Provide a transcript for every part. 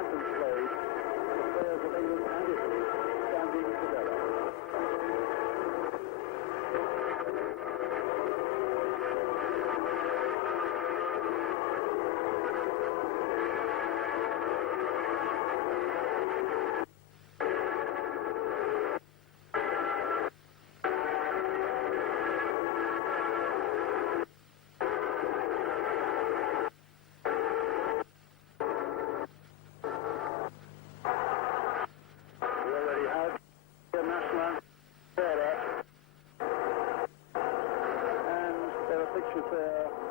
Champions played, the players of England and Italy standing together.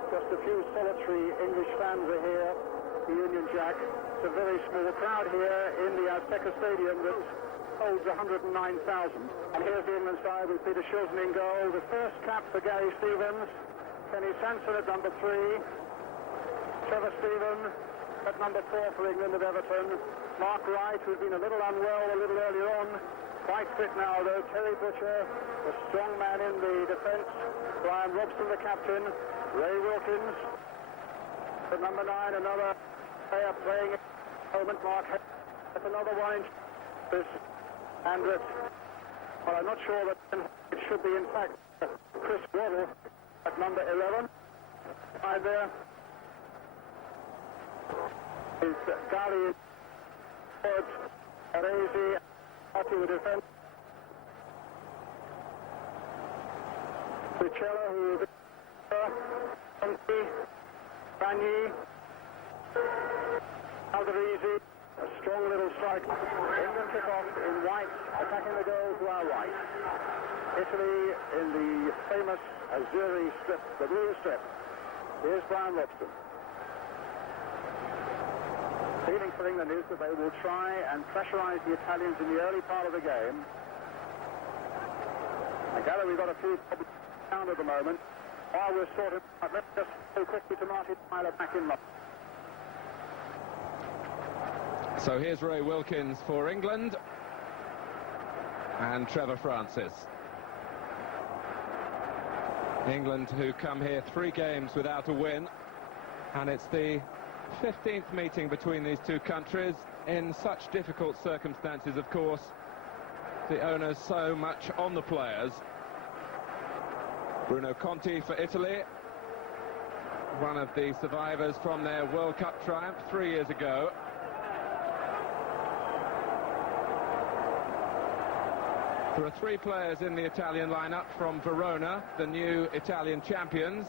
Just a few solitary English fans are here, the Union Jack. It's a very small crowd here in the Azteca Stadium that holds 109,000. And here's the England side with Peter Shilton in goal. The first cap for Gary Stevens. Kenny Sanson at number 3. Trevor Steven at number 4 for England at Everton. Mark Wright, who's been a little unwell a little earlier on. Quite fit now, though. Terry Butcher, a strong man in the defence. Brian Robson, the captain. Ray Wilkins at number 9, another player playing at the moment. Mark at another one. And well, I'm not sure that it should be, in fact, Chris Waddle at number 11. Right there is Gali forward, Arezi out to the defence. Richella, who is Banyi, Alderese, a strong little strike. England kick off in white, attacking the goal to our right. Italy in the famous Azzurri strip, the blue strip. Here's Brian Robson. Feeling for England is that they will try and pressurise the Italians in the early part of the game. I gather we've got a few problems down at the moment. While we're sorted out, let's just go quickly to Martin Tyler back in London. So here's Ray Wilkins for England and Trevor Francis. England, who come here 3 games without a win, and it's the 15th meeting between these two countries in such difficult circumstances, of course. The owners so much on the players. Bruno Conti for Italy, one of the survivors from their World Cup triumph 3 years ago. There are 3 players in the Italian lineup from Verona, the new Italian champions.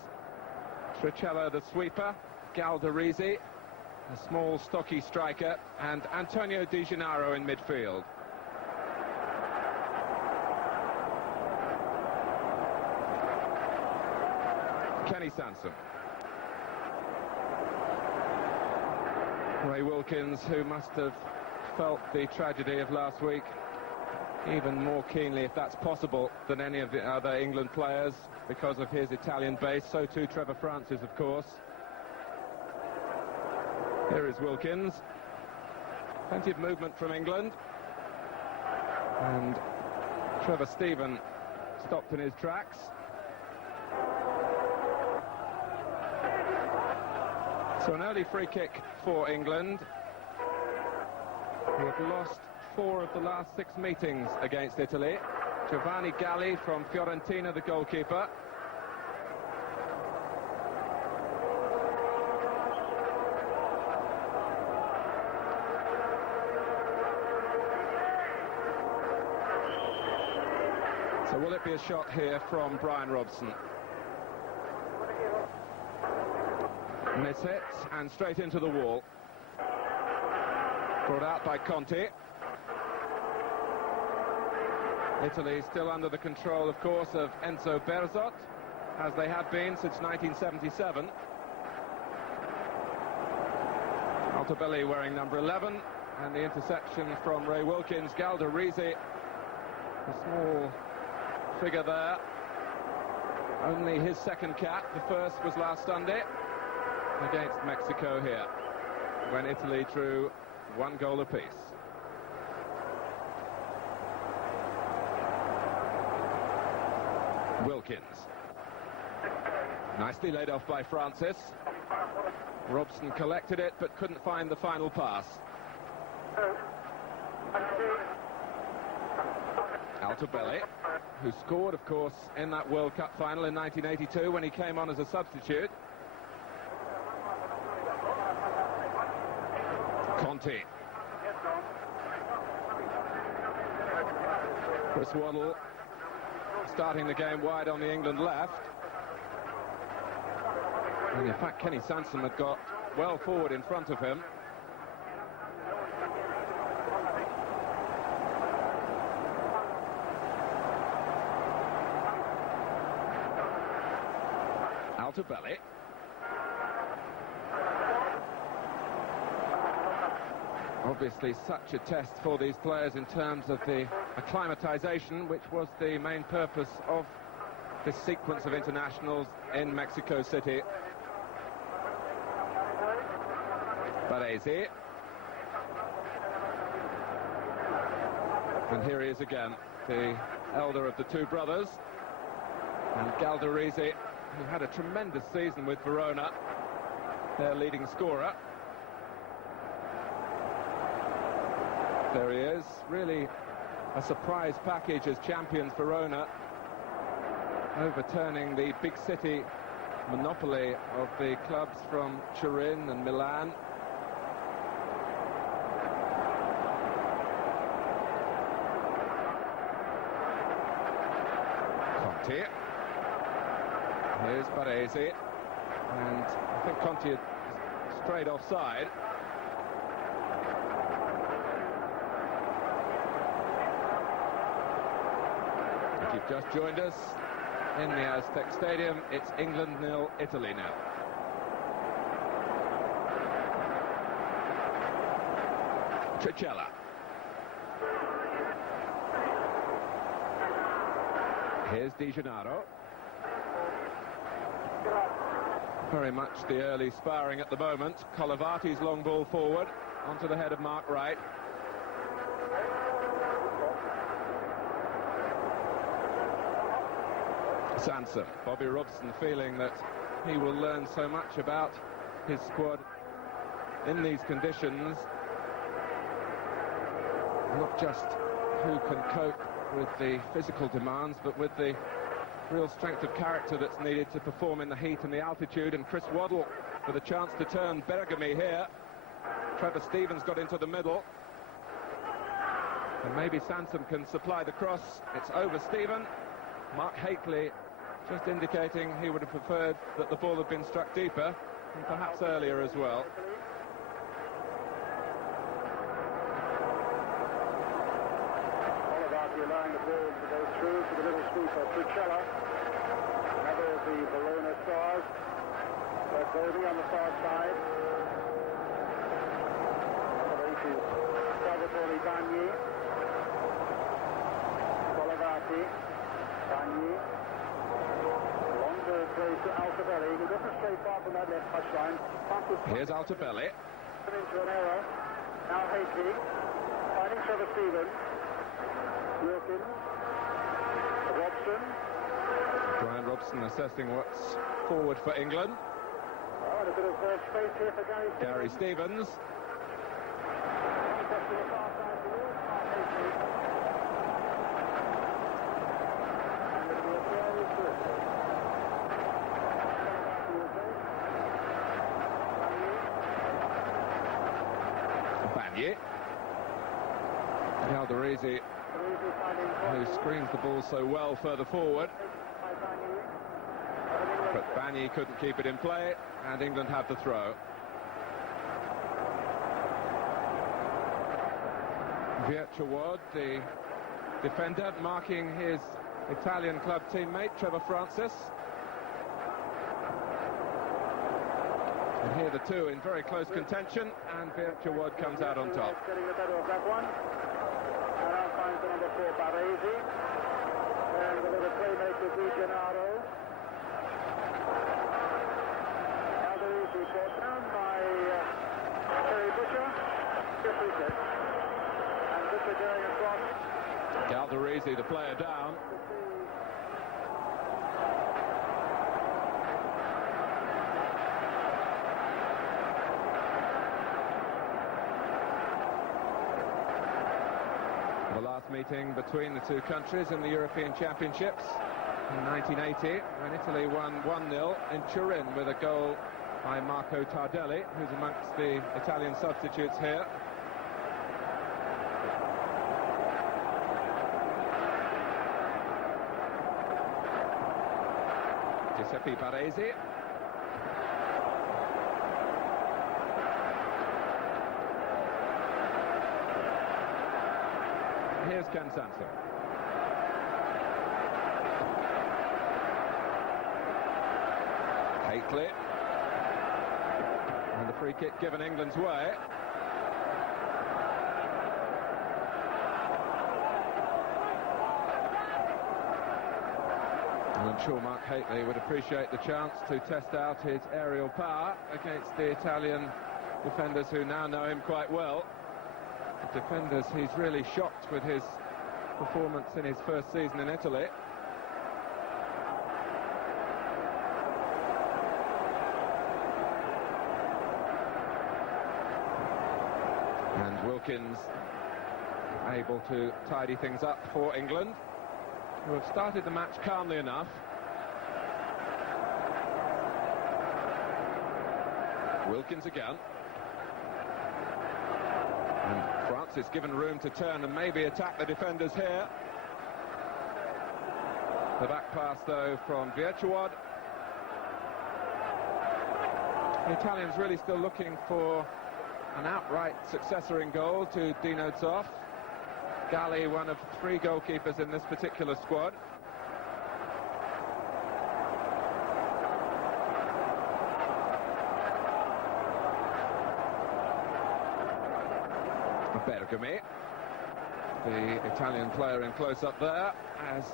Tricello, the sweeper, Galdarese, a small stocky striker, and Antonio Di Gennaro in midfield. Kenny Sanson. Ray Wilkins, who must have felt the tragedy of last week even more keenly, if that's possible, than any of the other England players because of his Italian base. So too Trevor Francis, of course. Here is Wilkins. Plenty of movement from England. And Trevor Steven stopped in his tracks. So an early free kick for England, who have lost 4 of the last 6 meetings against Italy. Giovanni Galli from Fiorentina, the goalkeeper. So will it be a shot here from Brian Robson? And it's hit, and straight into the wall. Brought out by Conti. Italy still under the control, of course, of Enzo Berzot, as they have been since 1977. Altobelli wearing number 11, and the interception from Ray Wilkins. Galdarese, a small figure there. Only his second cap. The first was last Sunday against Mexico here, when Italy drew 1 goal apiece. Wilkins. Nicely laid off by Francis. Robson collected it, but couldn't find the final pass. Altobelli, who scored, of course, in that World Cup final in 1982 when he came on as a substitute. Conti. Chris Waddle starting the game wide on the England left. And in fact, Kenny Sansom had got well forward in front of him. Altobelli. Obviously such a test for these players in terms of the acclimatization, which was the main purpose of this sequence of internationals in Mexico City. Baresi. And here he is again, the elder of the two brothers. And Galdarese, who had a tremendous season with Verona, their leading scorer. There he is, really a surprise package as champions Verona, overturning the big city monopoly of the clubs from Turin and Milan. Conti. Here's Baresi, and I think Conti is straight offside. If you've just joined us in the Aztec Stadium, it's England 0, Italy 0. Tricella. Here's Di Gennaro. Very much the early sparring at the moment. Colavati's long ball forward onto the head of Mark Wright. Sansom, Bobby Robson, feeling that he will learn so much about his squad in these conditions. Not just who can cope with the physical demands, but with the real strength of character that's needed to perform in the heat and the altitude. And Chris Waddle with a chance to turn Bergami here. Trevor Stevens got into the middle. And maybe Sansom can supply the cross. It's over Stephen. Mark Hakeley just indicating he would have preferred that the ball had been struck deeper, and perhaps earlier as well. Allowing the ball to go through to the little sweeper, Tricella. Another of the Verona stars. Goldie on the far side. This is Salvatore Bagni. Colavati. Bagni. Long ball plays to Altobelli, who doesn't stray far from that left touchline. Here's Altobelli. Into an error. Now Hakeley. Finding Trevor Stevens. Wilkins, Robson. Brian Robson assessing what's forward for England. Oh, and a bit of space here for Gary Stevens. Bagni. Galdarese, who screens the ball so well further forward. But Bagni couldn't keep it in play, and England have the throw. Virtuad, the defender, marking his Italian club teammate, Trevor Francis. And here the two in very close contention, and Virtuad comes out on top. Getting the better of that one. And now finds the number 4, Baresi. And the little playmaker, Di Gennaro. Galdarese brought down by Terry Butcher. Good free kick. And Butcher going across. Galdarese, the player, down. The last meeting between the two countries in the European Championships in 1980, when Italy won 1-0 in Turin with a goal by Marco Tardelli, who's amongst the Italian substitutes here. Giuseppe Baresi. Here's Ken Sansom. Haitley. And the free kick given England's way. And I'm sure Mark Haitley would appreciate the chance to test out his aerial power against the Italian defenders who now know him quite well. The defenders he's really shocked with his performance in his first season in Italy. And Wilkins able to tidy things up for England, who have started the match calmly enough. Wilkins again. And France is given room to turn and maybe attack the defenders here. The back pass, though, from Virtuad. The Italians really still looking for an outright successor in goal to Dino Zoff. Galli, one of 3 goalkeepers in this particular squad. Bergomi, the Italian player in close-up there, as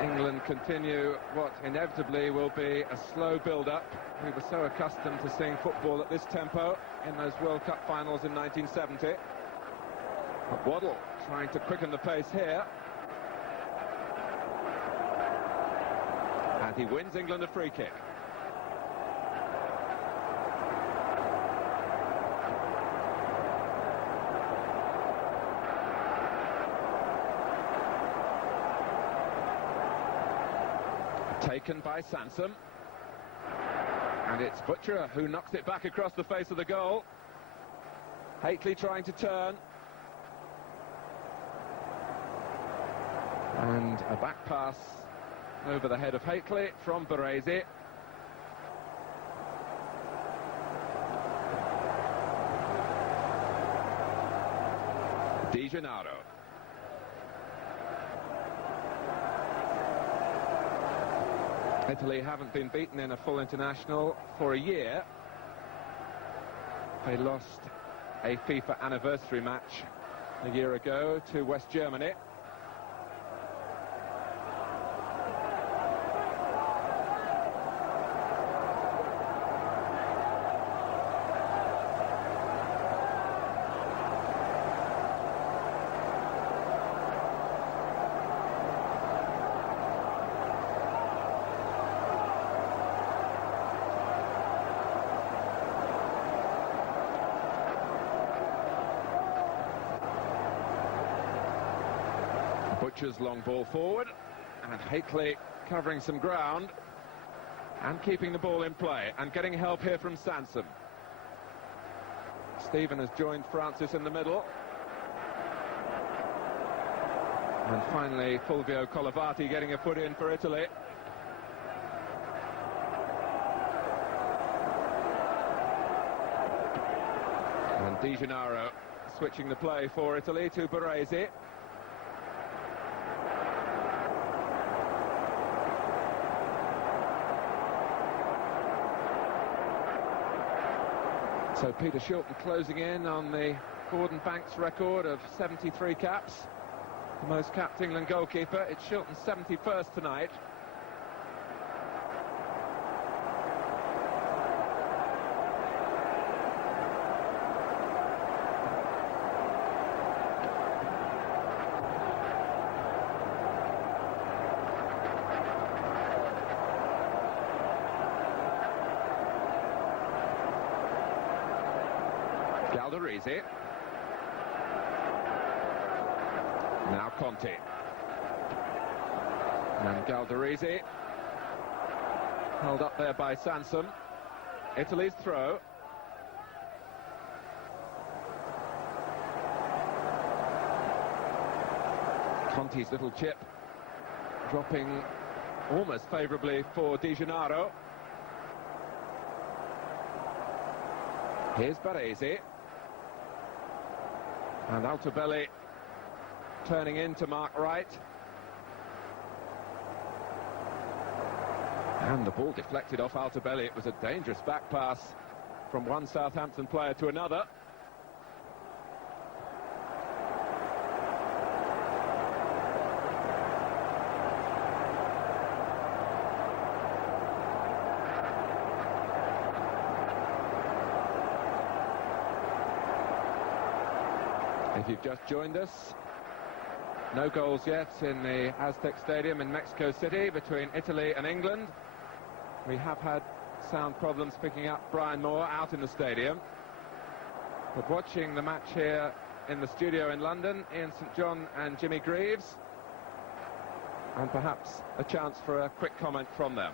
England continue what inevitably will be a slow build-up. We were so accustomed to seeing football at this tempo in those World Cup finals in 1970. But Waddle trying to quicken the pace here. And he wins England a free kick. Taken by Sansom. And it's Butcher who knocks it back across the face of the goal. Haitley trying to turn. And a back pass over the head of Haitley from Baresi. Di Gennaro. Italy haven't been beaten in a full international for a year. They lost a FIFA anniversary match a year ago to West Germany. Butcher's long ball forward, and Haitley covering some ground and keeping the ball in play and getting help here from Sansom. Stephen has joined Francis in the middle. And finally Fulvio Collavati getting a foot in for Italy. And Di Gennaro switching the play for Italy to Baresi. So Peter Shilton closing in on the Gordon Banks record of 73 caps. The most capped England goalkeeper. It's Shilton's 71st tonight. Galdarese. Now Conti. And Galdarese. Held up there by Sansom. Italy's throw. Conti's little chip dropping almost favourably for Di Gennaro. Here's Baresi. And Altobelli turning into Mark Wright. And the ball deflected off Altobelli. It was a dangerous back pass from one Southampton player to another. If you've just joined us, no goals yet in the Aztec Stadium in Mexico City between Italy and England. We have had sound problems picking up Brian Moore out in the stadium. But watching the match here in the studio in London, Ian St John and Jimmy Greaves. And perhaps a chance for a quick comment from them.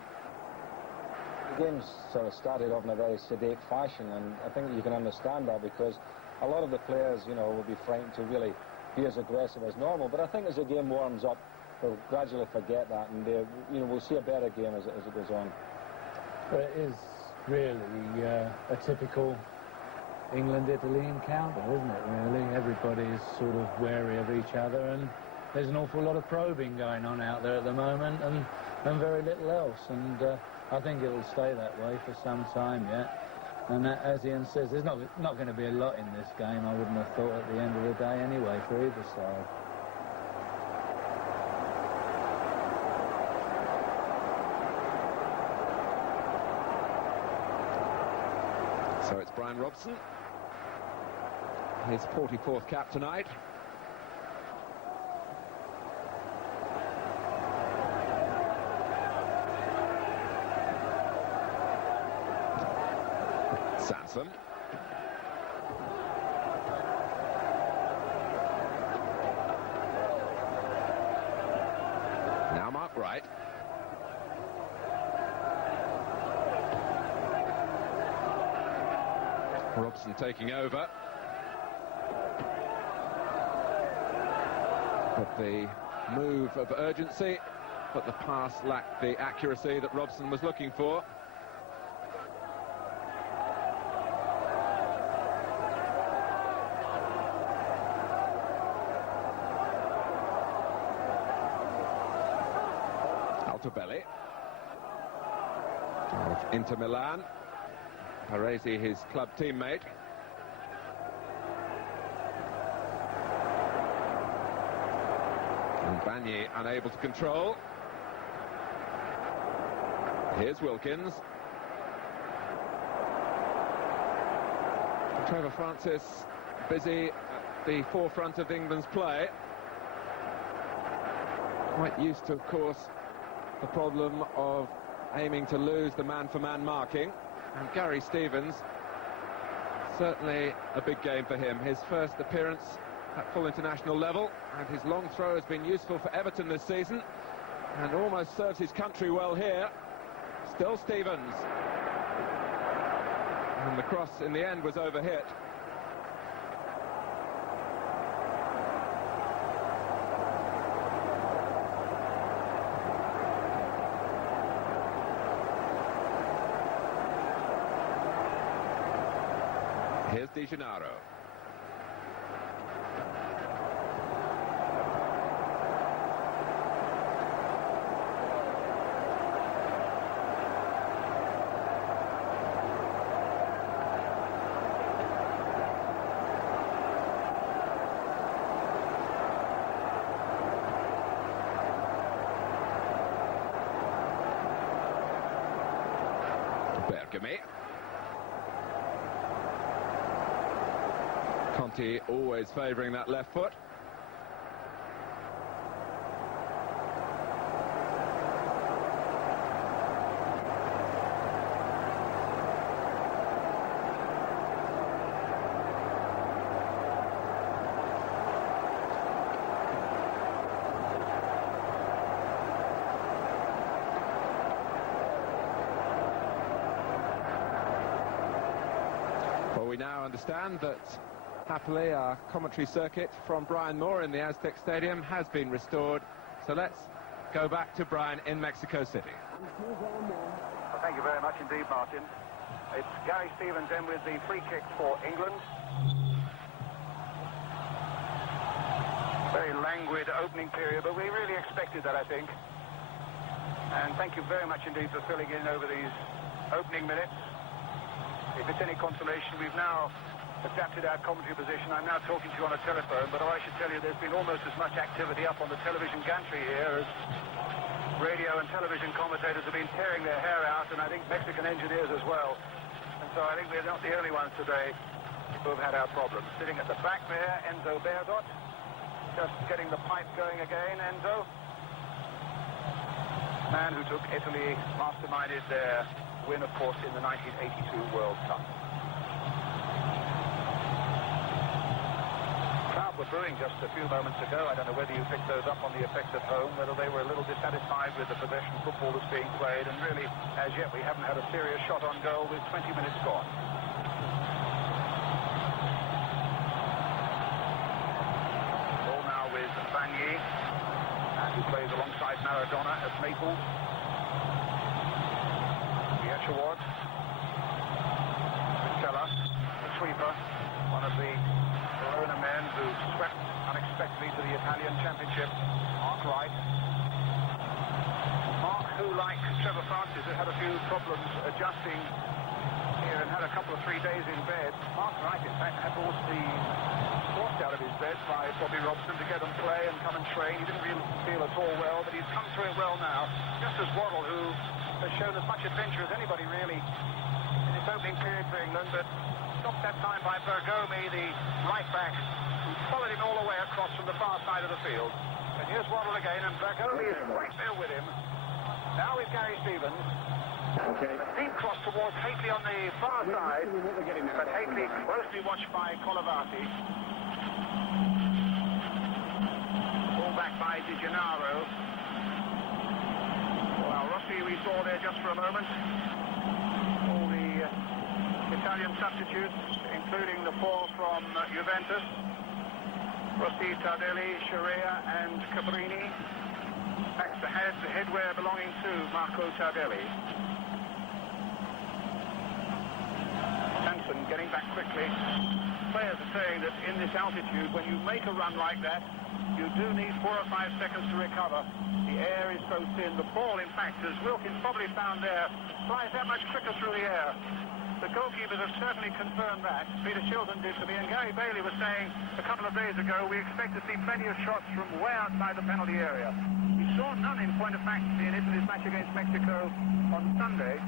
The game's sort of started off in a very sedate fashion, and I think you can understand that because a lot of the players, you know, will be frightened to really be as aggressive as normal. But I think as the game warms up, they'll gradually forget that, and you know, we'll see a better game as it goes on. But it is really a typical England-Italy encounter, isn't it, really? Everybody is sort of wary of each other, and there's an awful lot of probing going on out there at the moment, and very little else. And I think it'll stay that way for some time yet. And as Ian says, there's not going to be a lot in this game, I wouldn't have thought, at the end of the day anyway, for either side. So it's Brian Robson, his 44th cap tonight. Sansom. Now Mark Wright. Robson taking over. But the move of urgency, but the pass lacked the accuracy that Robson was looking for. Altobelli of Inter Milan. Baresi, his club teammate. And Bagni unable to control. Here's Wilkins. Trevor Francis busy at the forefront of England's play. Quite used to, of course, the problem of aiming to lose the man-for-man marking. And Gary Stevens, certainly a big game for him. His first appearance at full international level, and his long throw has been useful for Everton this season, and almost serves his country well here. Still Stevens. And the cross in the end was overhit. Here's Di Gennaro. Bergame. Conti always favouring that left foot. Well, we now understand that, happily, our commentary circuit from Brian Moore in the Aztec Stadium has been restored. So let's go back to Brian in Mexico City. Well, thank you very much indeed, Martin. It's Gary Stevens in with the free kick for England. Very languid opening period, but we really expected that, I think. And thank you very much indeed for filling in over these opening minutes. If it's any consolation, we've now adapted our commentary position. I'm now talking to you on a telephone, but I should tell you there's been almost as much activity up on the television gantry here as radio and television commentators have been tearing their hair out, and I think Mexican engineers as well. And so I think we're not the only ones today who have had our problems. Sitting at the back there, Enzo Berzot, just getting the pipe going again. Enzo, man who took Italy, masterminded their win, of course, in the 1982 World Cup. Crowd were booing just a few moments ago. I don't know whether you picked those up on the effects at home, whether they were a little dissatisfied with the possession football that's being played, and really, as yet, we haven't had a serious shot on goal with 20 minutes gone. Ball now with Bagné, who plays alongside Maradona at Naples. Piechaward, Pichella, the sweeper, one of the Verona men who swept unexpectedly to the Italian Championship. Mark Wright. Mark, who, like Trevor Francis, had had a few problems adjusting here and had a couple of 3 days in bed. Mark Wright, in fact, had forced out of his bed by Bobby Robson to get and play and come and train. He didn't really feel at all well, but he's come through it well now. Just as Waddle, who has shown as much adventure as anybody really in this opening period for England, but stopped that time by Bergomi, the right back, who followed him all the way across from the far side of the field. And here's Waddle again, and Bergomi is right there with him. Now with Gary Stevens. Okay. A deep cross towards Hately on the far side, but Hately closely watched by Colavati. Ball back by Di Gennaro. Well, Rossi we saw there just for a moment. All the Italian substitutes, including the four from Juventus. Rossi, Tardelli, Scirea and Cabrini. Backs the headwear belonging to Marco Tardelli. Hansen getting back quickly. Players are saying that in this altitude, when you make a run like that, you do need 4 or 5 seconds to recover. The air is so thin. The ball, in fact, as Wilkins probably found there, flies that much quicker through the air. The goalkeepers have certainly confirmed that. Peter Shilton did to me, and Gary Bailey was saying a couple of days ago, we expect to see plenty of shots from way outside the penalty area. We saw none, in point of fact, in Italy's match against Mexico on Sunday.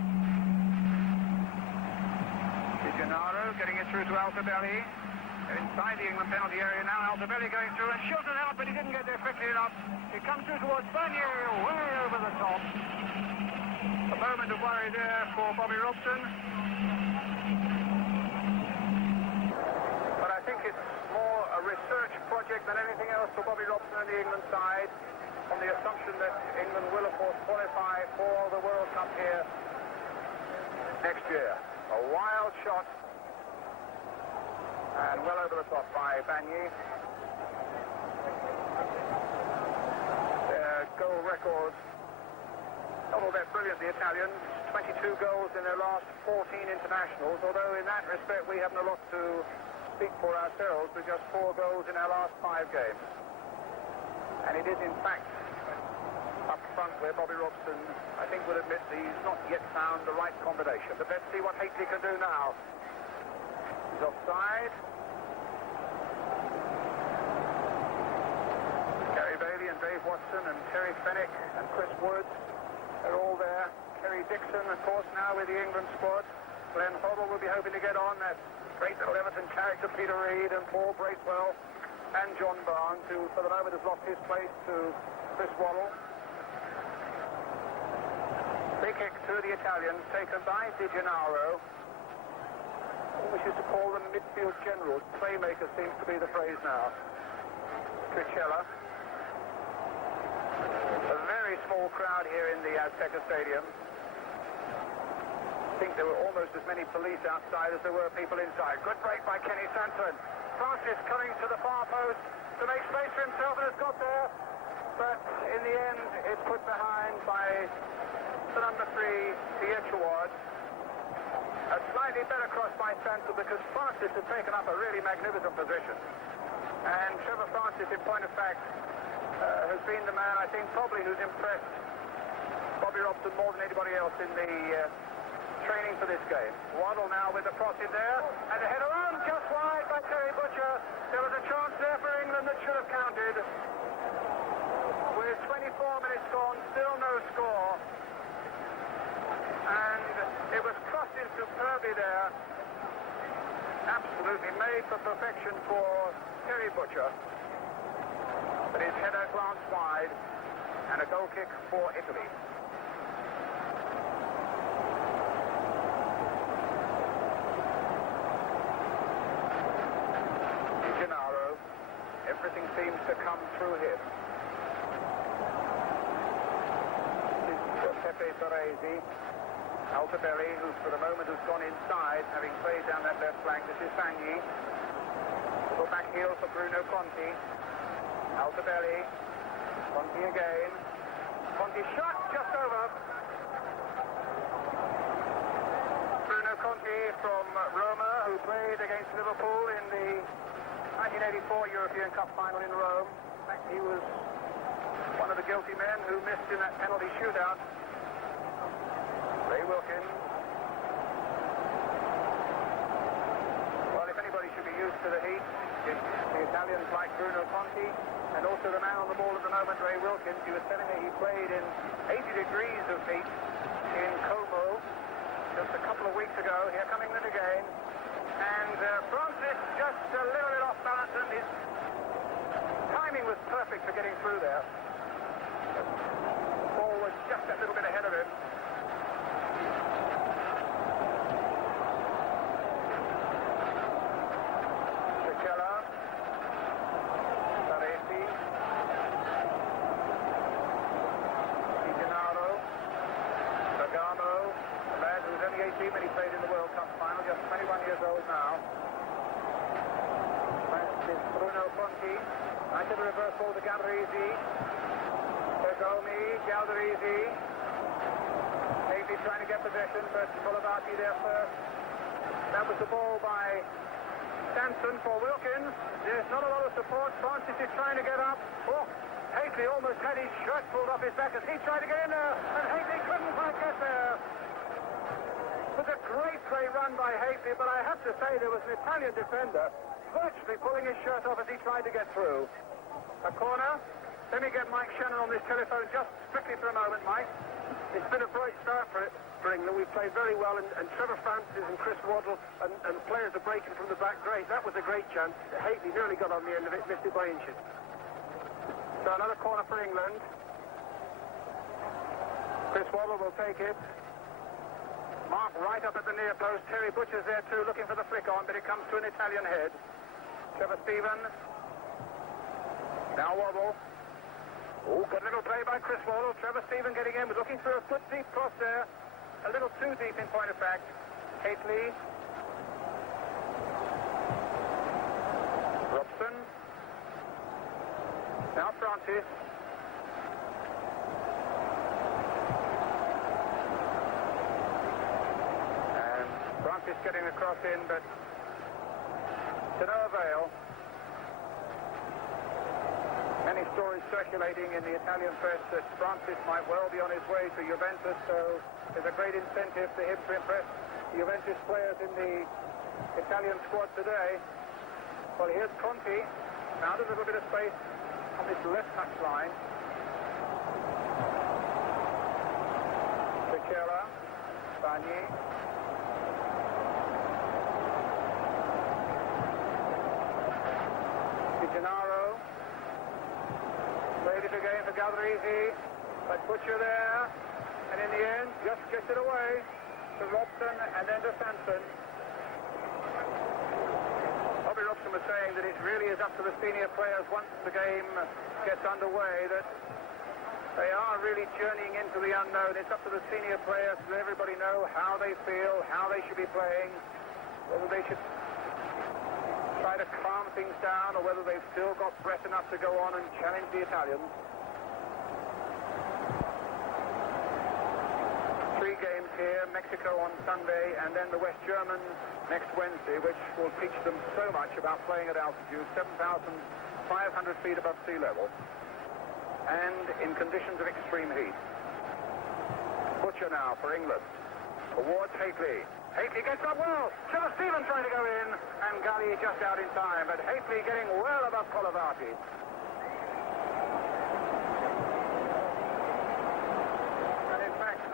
Di Gennaro getting it through to Altobelli. They're inside the England penalty area now. Altobelli going through, and Shilton out, but he didn't get there quickly enough. He comes through towards Bagné, way over the top. A moment of worry there for Bobby Robson. But I think it's more a research project than anything else for Bobby Robson and the England side, on the assumption that England will, of course, qualify for the World Cup here next year. A wild shot, and well over the top by Bagné. Their goal record, not all that brilliant, the Italians. 22 goals in their last 14 internationals, although in that respect we haven't a lot to speak for ourselves, with just 4 goals in our last 5 games. And it is, in fact, up front where Bobby Robson, I think, would admit that he's not yet found the right combination. But let's see what Hately can do now. He's offside. Gary Bailey and Dave Watson and Terry Fenwick and Chris Wood, they're all there. Kerry Dixon, of course, now with the England squad. Glenn Hoddle will be hoping to get on. That great little Everton character, Peter Reid and Paul Bracewell and John Barnes, who for the moment has lost his place to Chris Waddle. Free kick to the Italians, taken by Di Gennaro. He wishes to call them midfield generals. Playmaker seems to be the phrase now. Pichella. A very small crowd here in the Azteca Stadium. I think there were almost as many police outside as there were people inside. Good break by Kenny Sanson. Francis coming to the far post to make space for himself and has got there. But in the end, it's put behind by the number 3, Pietchawad. A slightly better cross by Sanson because Francis has taken up a really magnificent position. And Trevor Francis, in point of fact, has been the man, I think, probably who's impressed Bobby Robson more than anybody else in the training for this game. Waddle now with the cross in there, and a header on just wide by Terry Butcher. There was a chance there for England that should have counted. With 24 minutes gone, still no score. And it was crossed in superbly there. Absolutely made for perfection for Terry Butcher. But his header glanced wide, and a goal kick for Italy. Gennaro, everything seems to come through him. Pepe Paresi, Altobelli, who for the moment has gone inside, having played down that left flank. This is Sagni. Little back heel for Bruno Conti. Altobelli, Conti again. Conti shot just over. Bruno Conti from Roma, who played against Liverpool in the 1984 European Cup final in Rome. In fact, he was one of the guilty men who missed in that penalty shootout. Ray Wilkins. Well, if anybody should be used to the heat, it's the Italians like Bruno Conti, and also the man on the ball at the moment, Ray Wilkins. He was telling me he played in 80 degrees of heat in Como just a couple of weeks ago. Here coming England again. And Francis just a little bit off balance, and his timing was perfect for getting through there. The ball was just a little bit ahead of him. When he played in the World Cup final, just 21 years old now. This Bruno Conti. Right to the reverse ball to Galdarese. Bergomi, Galdarese. Maybe trying to get possession, but Colavati there first. That was the ball by Sanson for Wilkins. There's not a lot of support. Francis is trying to get up. Oh, Haitley almost had his shirt pulled off his back as he tried to get in there, and Haitley couldn't quite get there. It was a great run by Haitley, but I have to say there was an Italian defender virtually pulling his shirt off as he tried to get through. A corner. Let me get Mike Shannon on this telephone just strictly for a moment, Mike. It's been a bright start for England. We've played very well, and Trevor Francis and Chris Waddle and players are breaking from the back. Great. That was a great chance. Haitley nearly got on the end of it, missed it by inches. So another corner for England. Chris Waddle will take it. Mark right up at the near post. Terry Butcher's there too, looking for the flick on, but it comes to an Italian head. Trevor Steven. Now Waddle. Oh, good little play by Chris Waddle. Trevor Steven getting in, was looking for a good deep cross there. A little too deep in point of fact. Haitley. Robson. Now Francis. Francis getting the cross in, but to no avail. Many stories circulating in the Italian press that Francis might well be on his way to Juventus, so there's a great incentive for him to impress the Juventus players in the Italian squad today. Well, here's Conti. Found a little bit of space on this left touchline. Pichella, Sagni. Gennaro. Played it again for Galdarese, but Butcher there, and in the end just gets it away to Robson and then to Sanson. Bobby Robson was saying that it really is up to the senior players once the game gets underway, that They are really journeying into the unknown. It's up to the senior players to let everybody know how they feel, how they should be playing, whether they should try to calm things down or whether they've still got breath enough to go on and challenge the Italians. 3 games here, Mexico on Sunday and then the West Germans next Wednesday, which will teach them so much about playing at altitude, 7,500 feet above sea level, and in conditions of extreme heat. Butcher now for England, towards Haitley. Haitley gets up well. Trevor Stephen trying to go in, and Galli just out in time, but Haitley getting well above Colavati. And in fact,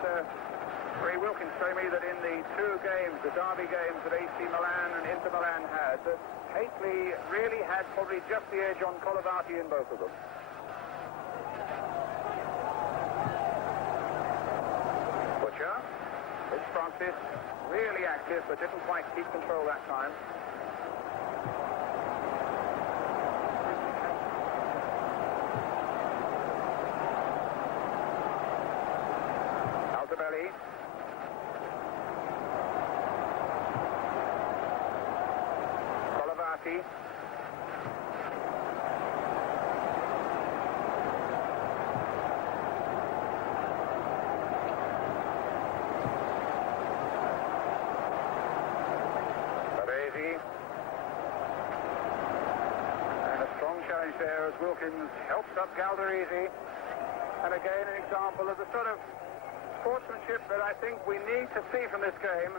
Ray Wilkins told me that in the 2 games, the derby games that AC Milan and Inter Milan had, that Haitley really had probably just the edge on Colavati in both of them. Butcher, it's Francis, really active, but didn't quite keep control that time. Altobelli. Colavati. And a strong challenge there as Wilkins helps up Galdarese. And again an example of the sort of sportsmanship that I think we need to see from this game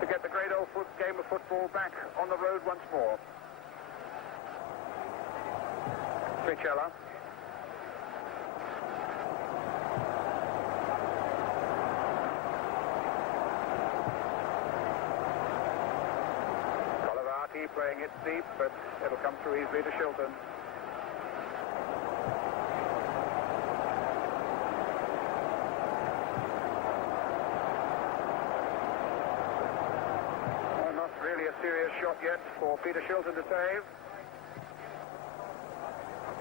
to get the great old game of football back on the road once more. Tricella. Colavati playing it deep, but it'll come through easily to Shilton. Really a serious shot yet for Peter Shilton to save.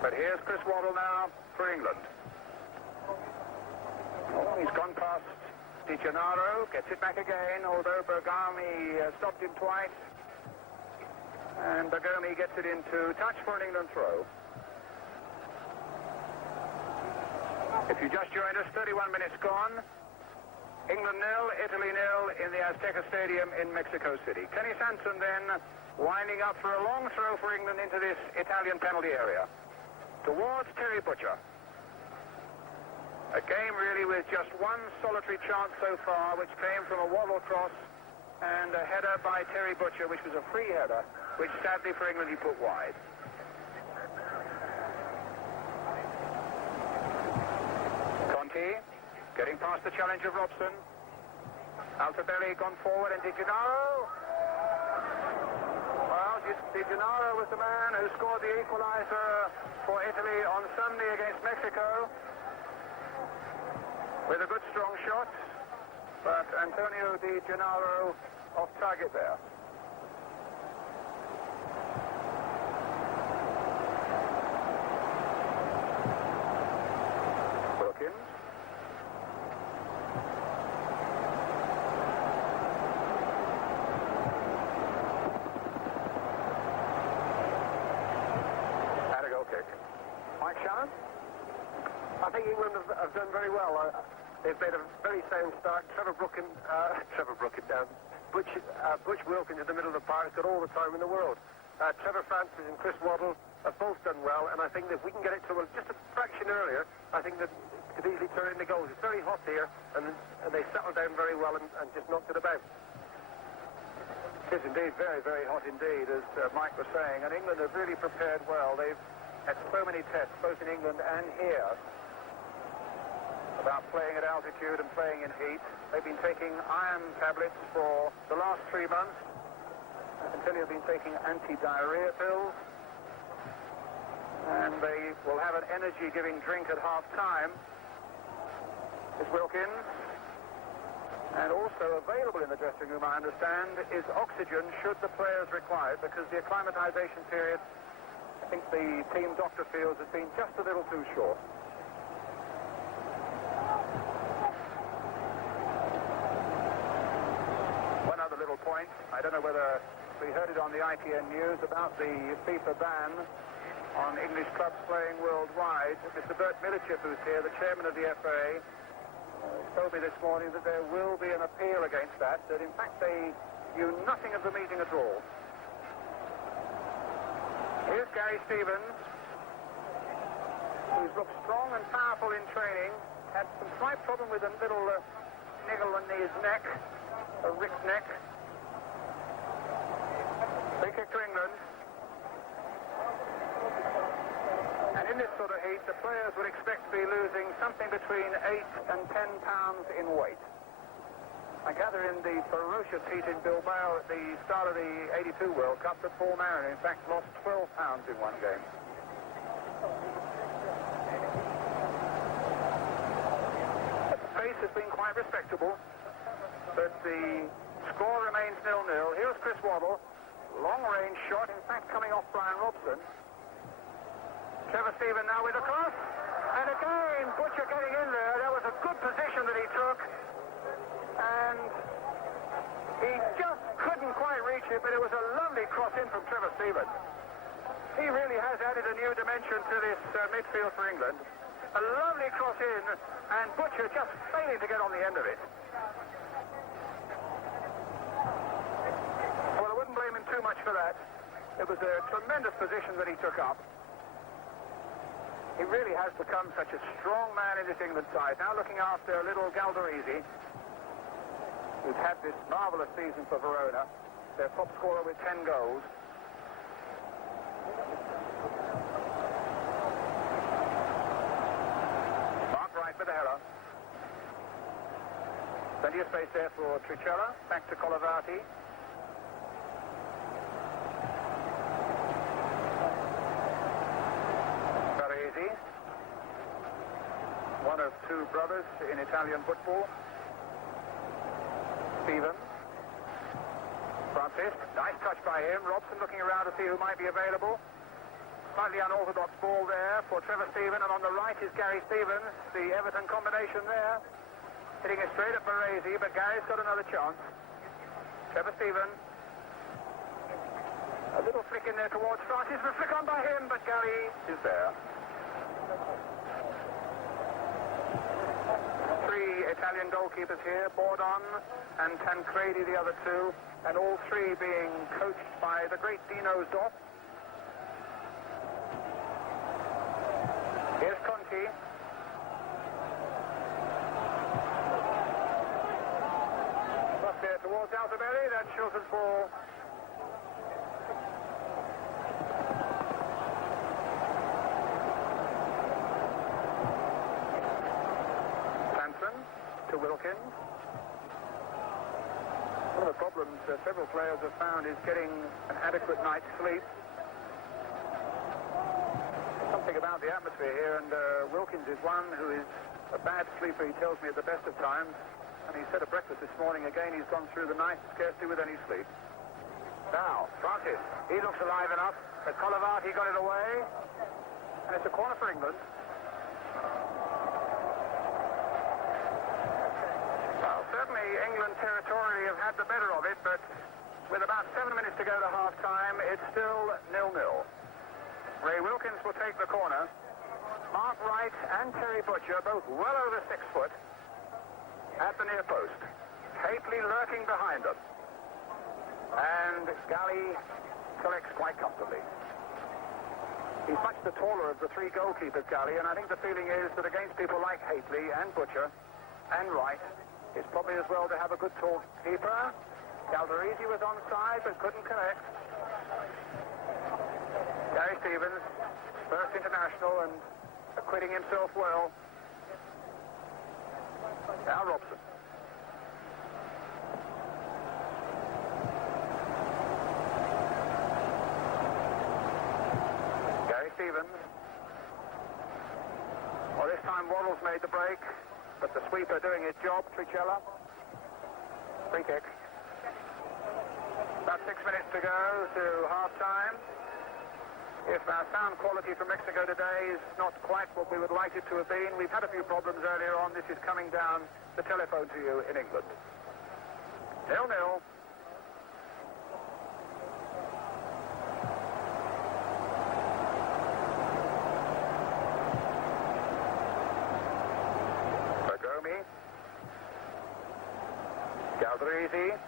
But here's Chris Waddle now for England. Oh, he's gone past Di Gennaro, gets it back again, although Bergami stopped him twice. And Bergami gets it into touch for an England throw. If you just joined us, 31 minutes gone. England 0, Italy 0 in the Azteca Stadium in Mexico City. Kenny Sanson then winding up for a long throw for England into this Italian penalty area. Towards Terry Butcher. A game really with just one solitary chance so far, which came from a Waddle cross and a header by Terry Butcher, which was a free header, which sadly for England he put wide. Conti. Getting past the challenge of Robson. Altobelli gone forward and Di Gennaro. Well, Di Gennaro was the man who scored the equalizer for Italy on Sunday against Mexico with a good strong shot, but Antonio Di Gennaro off target there. Wilkins. Mike Shannon? I think England have done very well. They've made a very sound start. Butch Wilkins in the middle of the park got all the time in the world. Trevor Francis and Chris Waddle have both done well, and I think that if we can get it to just a fraction earlier, I think that it could easily turn into goals. It's very hot here, and they settled down very well and just knocked it about. It is indeed very, very hot indeed, as Mike was saying, and England have really prepared well. They've had so many tests, both in England and here, about playing at altitude and playing in heat. They've been taking iron tablets for the last 3 months. Until you've been taking anti-diarrhea pills. And they will have an energy-giving drink at half-time. Is Wilkins. And also available in the dressing room, I understand, is oxygen should the players require it, because the acclimatization period think the team doctor feels has been just a little too short. One other little point, I don't know whether we heard it on the ITN news about the FIFA ban on English clubs playing worldwide. Mr. Bert Millichip, who's here, the chairman of the FA, told me this morning that there will be an appeal against that in fact they knew nothing of the meeting at all. Here's Gary Stevens, who's looked strong and powerful in training, had some slight problem with a little niggle in his neck, a wrist neck. Free kick to England. And in this sort of heat, the players would expect to be losing something between 8 and 10 pounds in weight. I gather in the ferocious heat in Bilbao at the start of the 82 World Cup that Paul Mariner, in fact, lost 12 pounds in one game. The pace has been quite respectable, but the score remains 0-0. Here's Chris Waddle, long-range shot, in fact, coming off Brian Robson. Trevor Stephen now with a cross, and again Butcher getting in there. That was a good position that he took, and he just couldn't quite reach it, but it was a lovely cross in from Trevor Stephen. He really has added a new dimension to this midfield for England. A lovely cross in, and Butcher just failing to get on the end of it. Well, I wouldn't blame him too much for that. It was a tremendous position that he took up. He really has become such a strong man in this England side. Now looking after little Galdarese, who's had this marvellous season for Verona, their top scorer with 10 goals. Mark Wright with the header. Plenty of space there for Tricella. Back to Colavati. One of two brothers in Italian football. Stephen. Francis. Nice touch by him. Robson looking around to see who might be available. Slightly unorthodox ball there for Trevor Stephen, and on the right is Gary Stevens. The Everton combination there. Hitting it straight at Baresi, but Gary's got another chance. Trevor Stephen. A little flick in there towards Francis. A flick on by him, but Gary is there. Three Italian goalkeepers here, Bordon and Tancredi, the other two, and all three being coached by the great Dino Zoff. Here's Conti. Up there towards Altobelli, that's Shilton's ball. To Wilkins. One of the problems several players have found is getting an adequate night's sleep. Something about the atmosphere here, and Wilkins is one who is a bad sleeper, he tells me, at the best of times. And he said at breakfast this morning, again, he's gone through the night scarcely with any sleep. Now, Francis, he looks alive enough. But Colavati got it away, and it's a corner for England. Certainly England territorially have had the better of it, but with about 7 minutes to go to half-time, it's still 0-0. Ray Wilkins will take the corner. Mark Wright and Terry Butcher, both well over 6 foot, at the near post. Hateley lurking behind them. And Galley collects quite comfortably. He's much the taller of the three goalkeepers, Galley, and I think the feeling is that against people like Hateley and Butcher and Wright, it's probably as well to have a good tall keeper. Galdarese was onside but couldn't connect. Gary Stevens, first international and acquitting himself well. Now Robson. Gary Stevens. Well, this time Waddle's made the break. But the sweeper doing his job, Tricella. Free kick. About 6 minutes to go to half-time. If our sound quality from Mexico today is not quite what we would like it to have been, we've had a few problems earlier on. This is coming down the telephone to you in England. 0-0. Bergomi. Galdarese.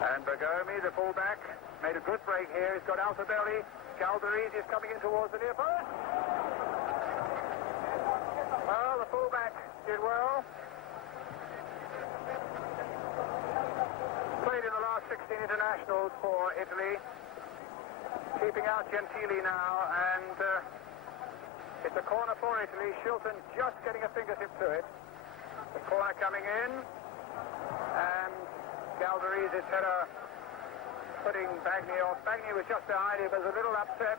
And Bergomi, the fullback, made a good break here. He's got Altobelli. Galdarese is coming in towards the near post. Well, the fullback did well. Played in the last 16 internationals for Italy. Keeping out Gentili now, and it's a corner for Italy. Shilton just getting a fingertip to it. The corner coming in, and Galdarese's header putting Bagni off. Bagni was just behind him, was a little upset.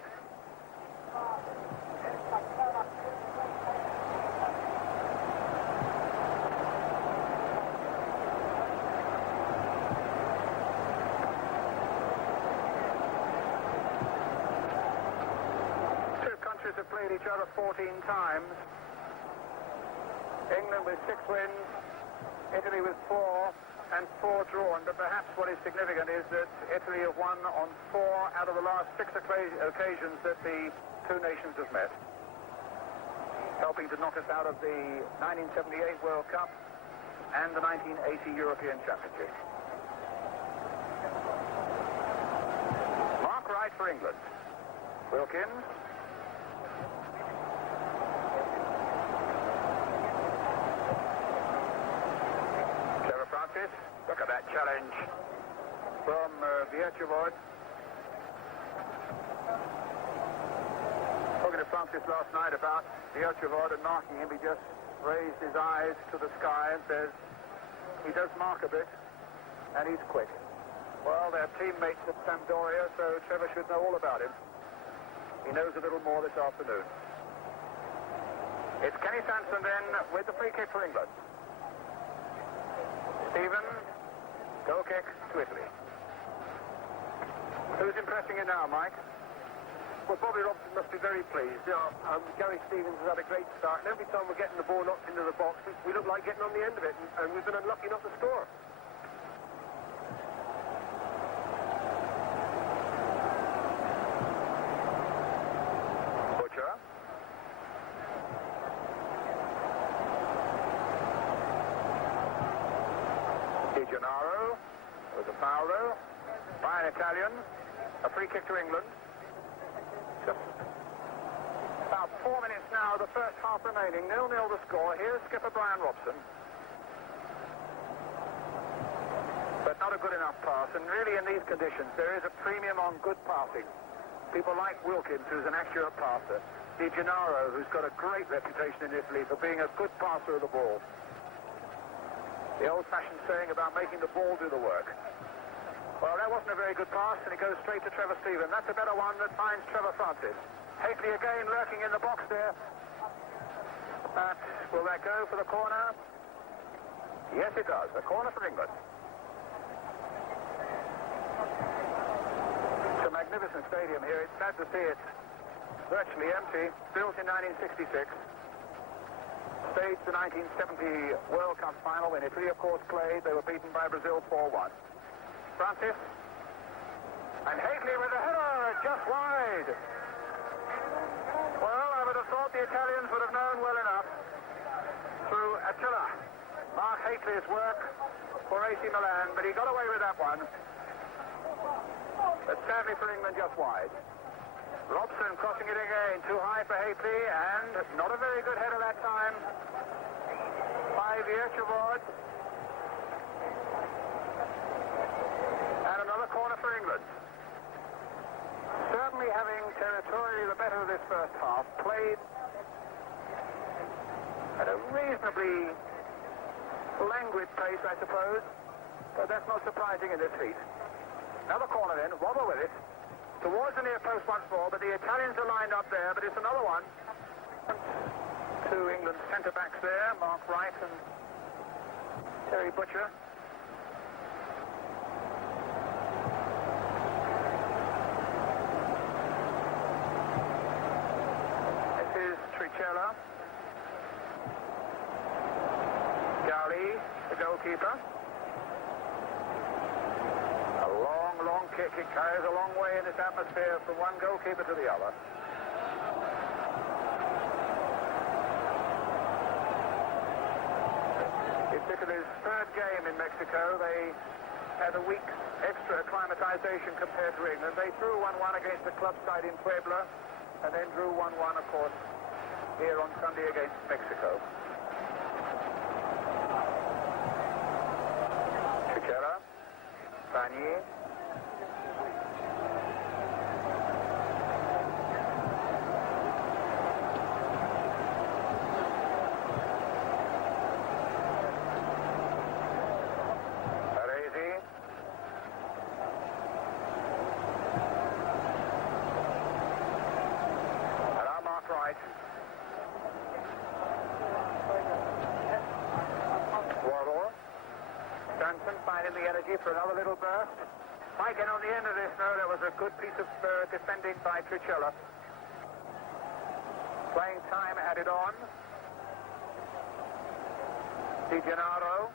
Two countries have played each other 14 times. England with 6 wins, Italy with 4. And 4 drawn, but perhaps what is significant is that Italy have won on 4 out of the last 6 occasions that the two nations have met, helping to knock us out of the 1978 World Cup and the 1980 European Championship. Mark Wright for England. Wilkins. Look at that challenge from Vierchevod. Talking to Francis last night about Vierchevod and marking him, he just raised his eyes to the sky and says, he does mark a bit, and he's quick. Well, they're teammates at Sampdoria, so Trevor should know all about him. He knows a little more this afternoon. It's Kenny Sansom then with the free kick for England. Stephen, goal kick to Italy. Who's impressing you now, Mike? Well, Bobby Robson must be very pleased. Gary Stevens has had a great start, and every time we're getting the ball knocked into the box, we look like getting on the end of it, and we've been unlucky not to score. Butcher. Di Gennaro. There was a foul, though, by an Italian. A free kick to England. Just about 4 minutes now, the first half remaining. 0-0 the score. Here's skipper Brian Robson. But not a good enough pass. And really in these conditions, there is a premium on good passing. People like Wilkins, who's an accurate passer. Di Gennaro, who's got a great reputation in Italy for being a good passer of the ball. The old-fashioned saying about making the ball do the work. Well, that wasn't a very good pass, and it goes straight to Trevor Stephen. That's a better one that finds Trevor Francis. Haley again lurking in the box there. But will that go for the corner? Yes, it does. The corner for England. It's a magnificent stadium here. It's sad to see it virtually empty. Built in 1966. Staged the 1970 World Cup final when Italy, of course, played. They were beaten by Brazil 4-1. Francis. And Haley with a header just wide. Well, I would have thought the Italians would have known well enough through Attila, Mark Haley's work for AC Milan, but he got away with that one. But sadly for England, just wide. Robson crossing it again, too high for Haley, and not a very good header that time by Vierchevod. And another corner for England. Certainly having territorially the better of this first half, played at a reasonably languid pace, I suppose, but that's not surprising in this heat. Another corner then, Wobble with it, towards the near post once more, but the Italians are lined up there, but it's another one. Two England centre-backs there, Mark Wright and Terry Butcher. goalkeeper. A long, long kick. It carries a long way in this atmosphere from one goalkeeper to the other. It's Italy's third game in Mexico. They had a week's extra acclimatization compared to England. They drew 1-1 against the club side in Puebla, and then drew 1-1, of course, here on Sunday against Mexico. Chichera, Bagni. Finding the energy for another little burst. Mike, and on the end of this, no, that was a good piece of defending by Trichella. Playing time added on. Di Gennaro.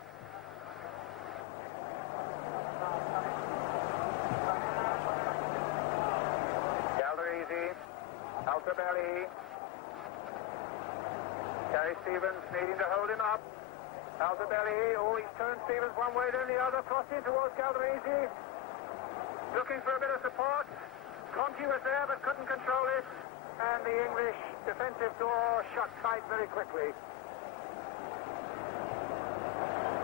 Galdarese. Altobelli. Gary Stevens needing to hold him up. Altobelli, he's turned Stevens one way then the other, crossed in towards Galdarese. Looking for a bit of support. Conti was there but couldn't control it. And the English defensive door shut tight very quickly.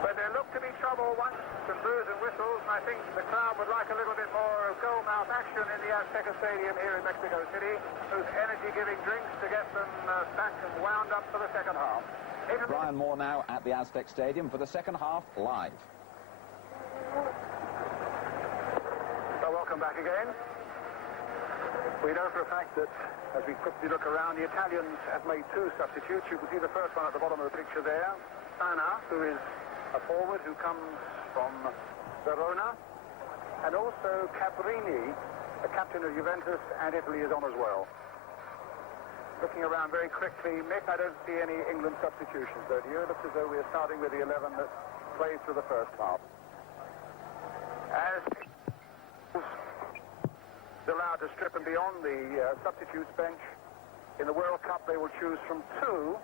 But there looked to be trouble once, some boos and whistles, and I think the crowd would like a little bit more goal-mouth action in the Azteca Stadium here in Mexico City. Those energy-giving drinks to get them back and wound up for the second half. Brian Moore now at the Aztec Stadium for the second half live. So welcome back again. We know for a fact that as we quickly look around, the Italians have made two substitutes. You can see the first one at the bottom of the picture there. Sana, who is a forward who comes from Verona, and also Caprini, the captain of Juventus, and Italy is on as well. Looking around very quickly, Mick, I don't see any England substitutions, though. Do you? It looks as though we're starting with the 11 that played through the first half. As allowed to strip and beyond the substitutes bench, in the World Cup they will choose from 2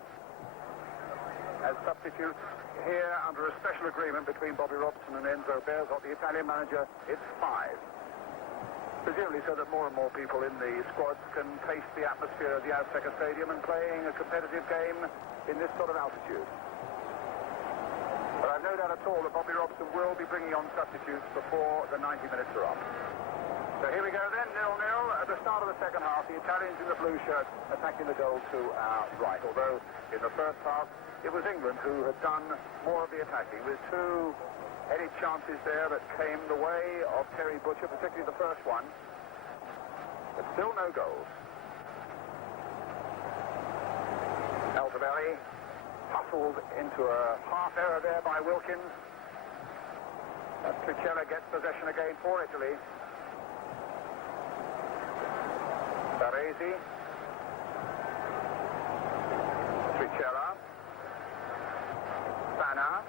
as substitutes. Here, under a special agreement between Bobby Robson and Enzo Bearzot, the Italian manager, it's 5. Presumably so that more and more people in the squads can taste the atmosphere of the Azteca Stadium and playing a competitive game in this sort of altitude. But I've no doubt at all that Bobby Robson will be bringing on substitutes before the 90 minutes are up. So here we go then, 0-0 at the start of the second half. The Italians in the blue shirt attacking the goal to our right, although in the first half it was England who had done more of the attacking, with 2 headed chances there that came the way of Terry Butcher, particularly the first one. But still no goals. Altobelli hustled into a half error there by Wilkins. Trichella gets possession again for Italy. Baresi. Trichella. Sana.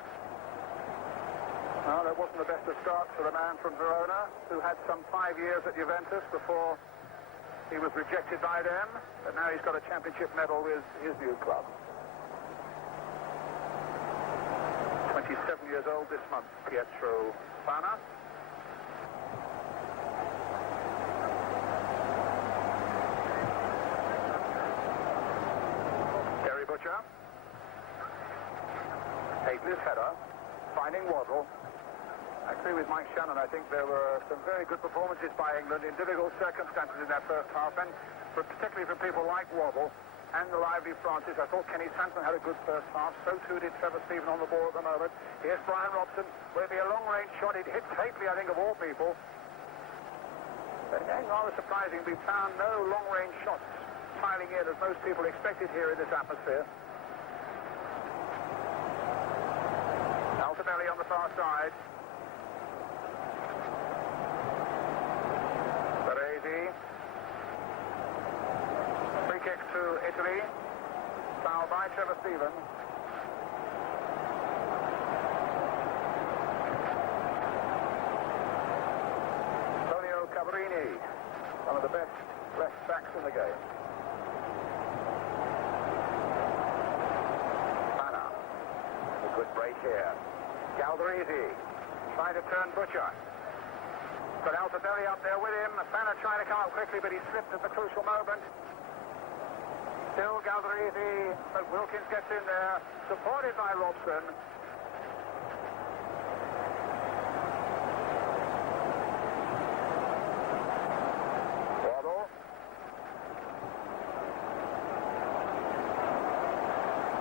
Well, that wasn't the best of starts for the man from Verona, who had some 5 years at Juventus before he was rejected by them, but now he's got a championship medal with his new club. 27 years old this month, Pietro Sana. Terry Butcher. Hateless header, finding Waddle. I agree with Mike Shannon. I think there were some very good performances by England in difficult circumstances in that first half, and particularly from people like Waddle and the lively Francis. I thought Kenny Sanson had a good first half. So too did Trevor Stephen on the ball at the moment. Here's Brian Robson. Will it be a long-range shot? It hits Hateley, I think, of all people. But again, rather surprising. We found no long-range shots piling in as most people expected here in this atmosphere. Altobelli on the far side. Baresi. Free kick to Italy. Foul by Trevor Stevens. the best left backs in the game. Fana. A good break here. Galdarese trying to turn Butcher. Got Altobelli up there with him. Fana trying to come up quickly, but he slipped at the crucial moment. Still Galdarese, but Wilkins gets in there, supported by Robson. Waddle.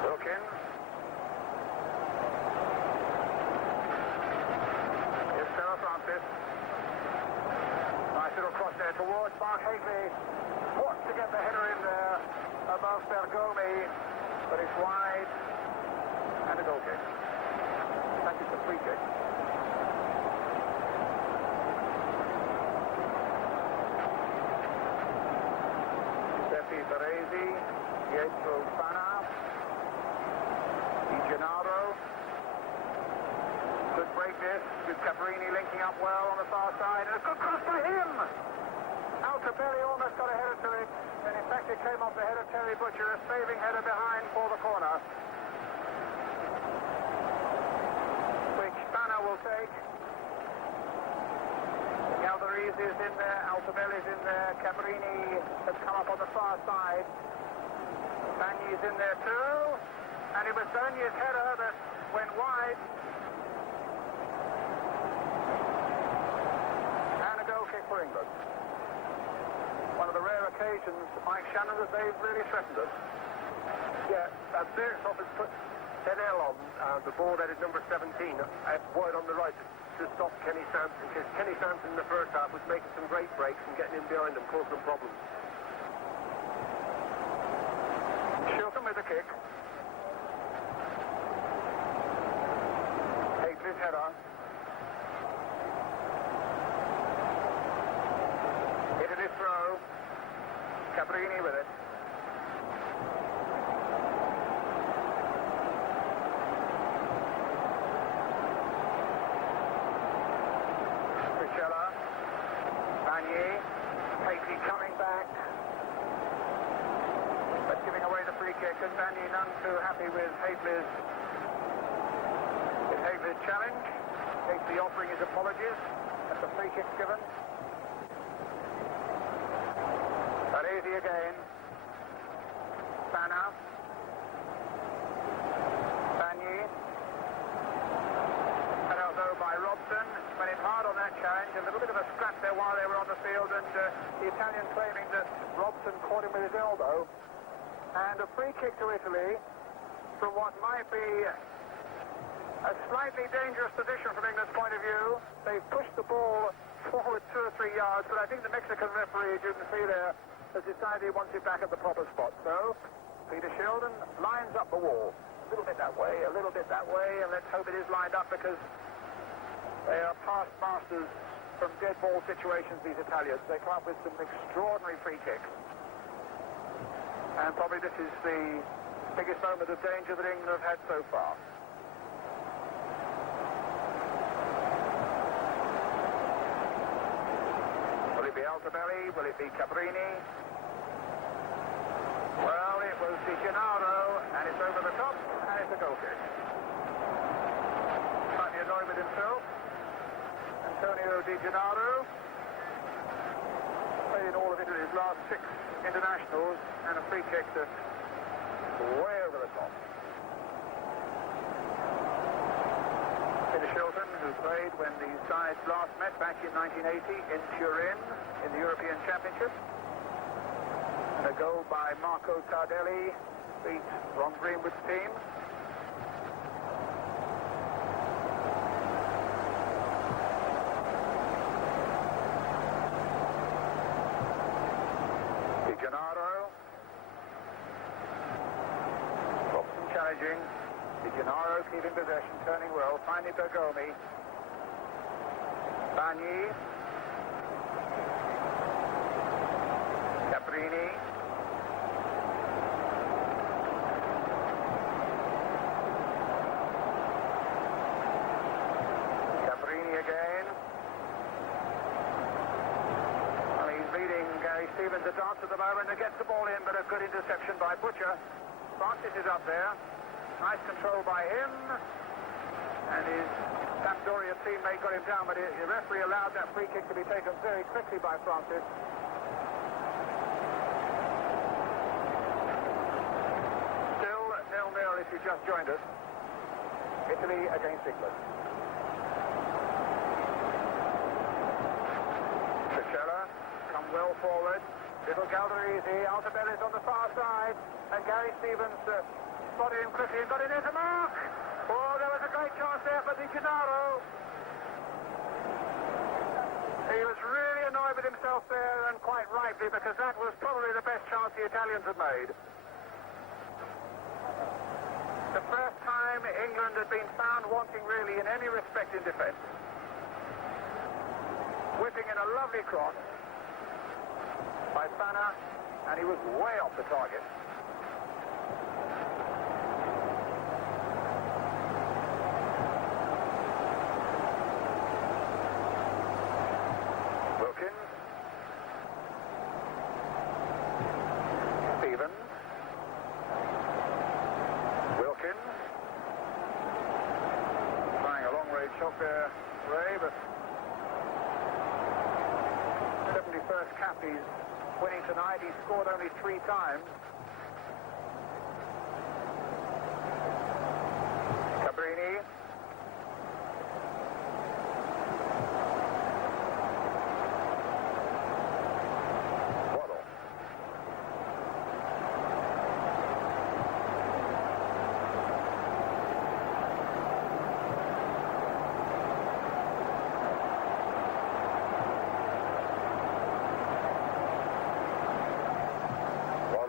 Wilkins. Here's Sarah Francis. Nice little cross there towards Mark Hagley. Wants to get the header in there above Bergomi, but it's wide, and a goal kick. In fact, it's a free kick. Giuseppe Baresi, Pietro Fana, Di Gennaro. Good break this, with Cabrini linking up well on the far side, and a good cross for him! Altobelli almost got a header to it, and in fact it came off the head of Terry Butcher, a saving header behind for the corner, which Fana will take. Galdarese is in there, Altobelli is in there, Cabrini has come up on the far side, Bagni's in there too, and it was Bagni's header that went wide, and a goal kick for England. One of the rare occasions, Mike Shannon, that they've really threatened us. Yeah, Berghoff has put Tenel on the ball that is number 17, wide on the right to stop Kenny Sansom, because Kenny Sansom in the first half was making some great breaks and getting in behind them, causing them problems. Shilton with the kick. Hagley's header. Into this throw. Cabrini with it. Pichella. Bagni. Hagley coming back. But giving away the free kick, and Bagni none too happy with Hagley's challenge. Hagley offering his apologies as the free kick's given. Baresi again. Fana. Bagni. Cut out though by Robson. Went in hard on that challenge. A little bit of a scrap there while they were on the field, and the Italian claiming that Robson caught him with his elbow. And a free kick to Italy from what might be a slightly dangerous position from England's point of view. They've pushed the ball forward 2 or 3 yards, but I think the Mexican referee, as you can see there, has decided he wants it back at the proper spot. So, Peter Shilton lines up the wall. A little bit that way, a little bit that way, and let's hope it is lined up, because they are past masters from dead ball situations, these Italians. They come up with some extraordinary free kicks. And probably this is the biggest moment of danger that England have had so far. Will it be Altobelli? Will it be Cabrini? Well, it was Di Gennaro, and it's over the top, and it's a goal kick. Slightly annoyed with himself. Antonio Di Gennaro played in all of Italy's last 6 internationals, and a free kick that's way over the top. Peter Shilton, who played when the sides last met back in 1980 in Turin in the European Championship. And a goal by Marco Tardelli beat Ron Greenwood's team. Di Gennaro. Robson challenging. Di Gennaro keeping possession, turning well, finding Bergomi. Bagni. Cabrini. Cabrini again. Well, he's leading Gary the dance at the moment and gets the ball in, but a good interception by Butcher. Francis is up there. Nice control by him. And his Sampdoria teammate got him down, but the referee allowed that free kick to be taken very quickly by Francis. Still 0-0 if you just joined us. Italy against England. Fichella come well forward. Little Galdarese, Altobelli's on the far side, and Gary Stevens spotted him quickly and got it into mark. Oh, there was a great chance there for Di Gennaro. He was really annoyed with himself there, and quite rightly, because that was probably the best chance the Italians had made. The first time England had been found wanting really in any respect in defence. Whipping in a lovely cross by Fana, and he was way off the target. Wilkins. Stevens. Wilkins. Trying a long-range shot there, Ray, but 71st cap he's winning tonight. He scored only 3 times. Cabrini. Waddle.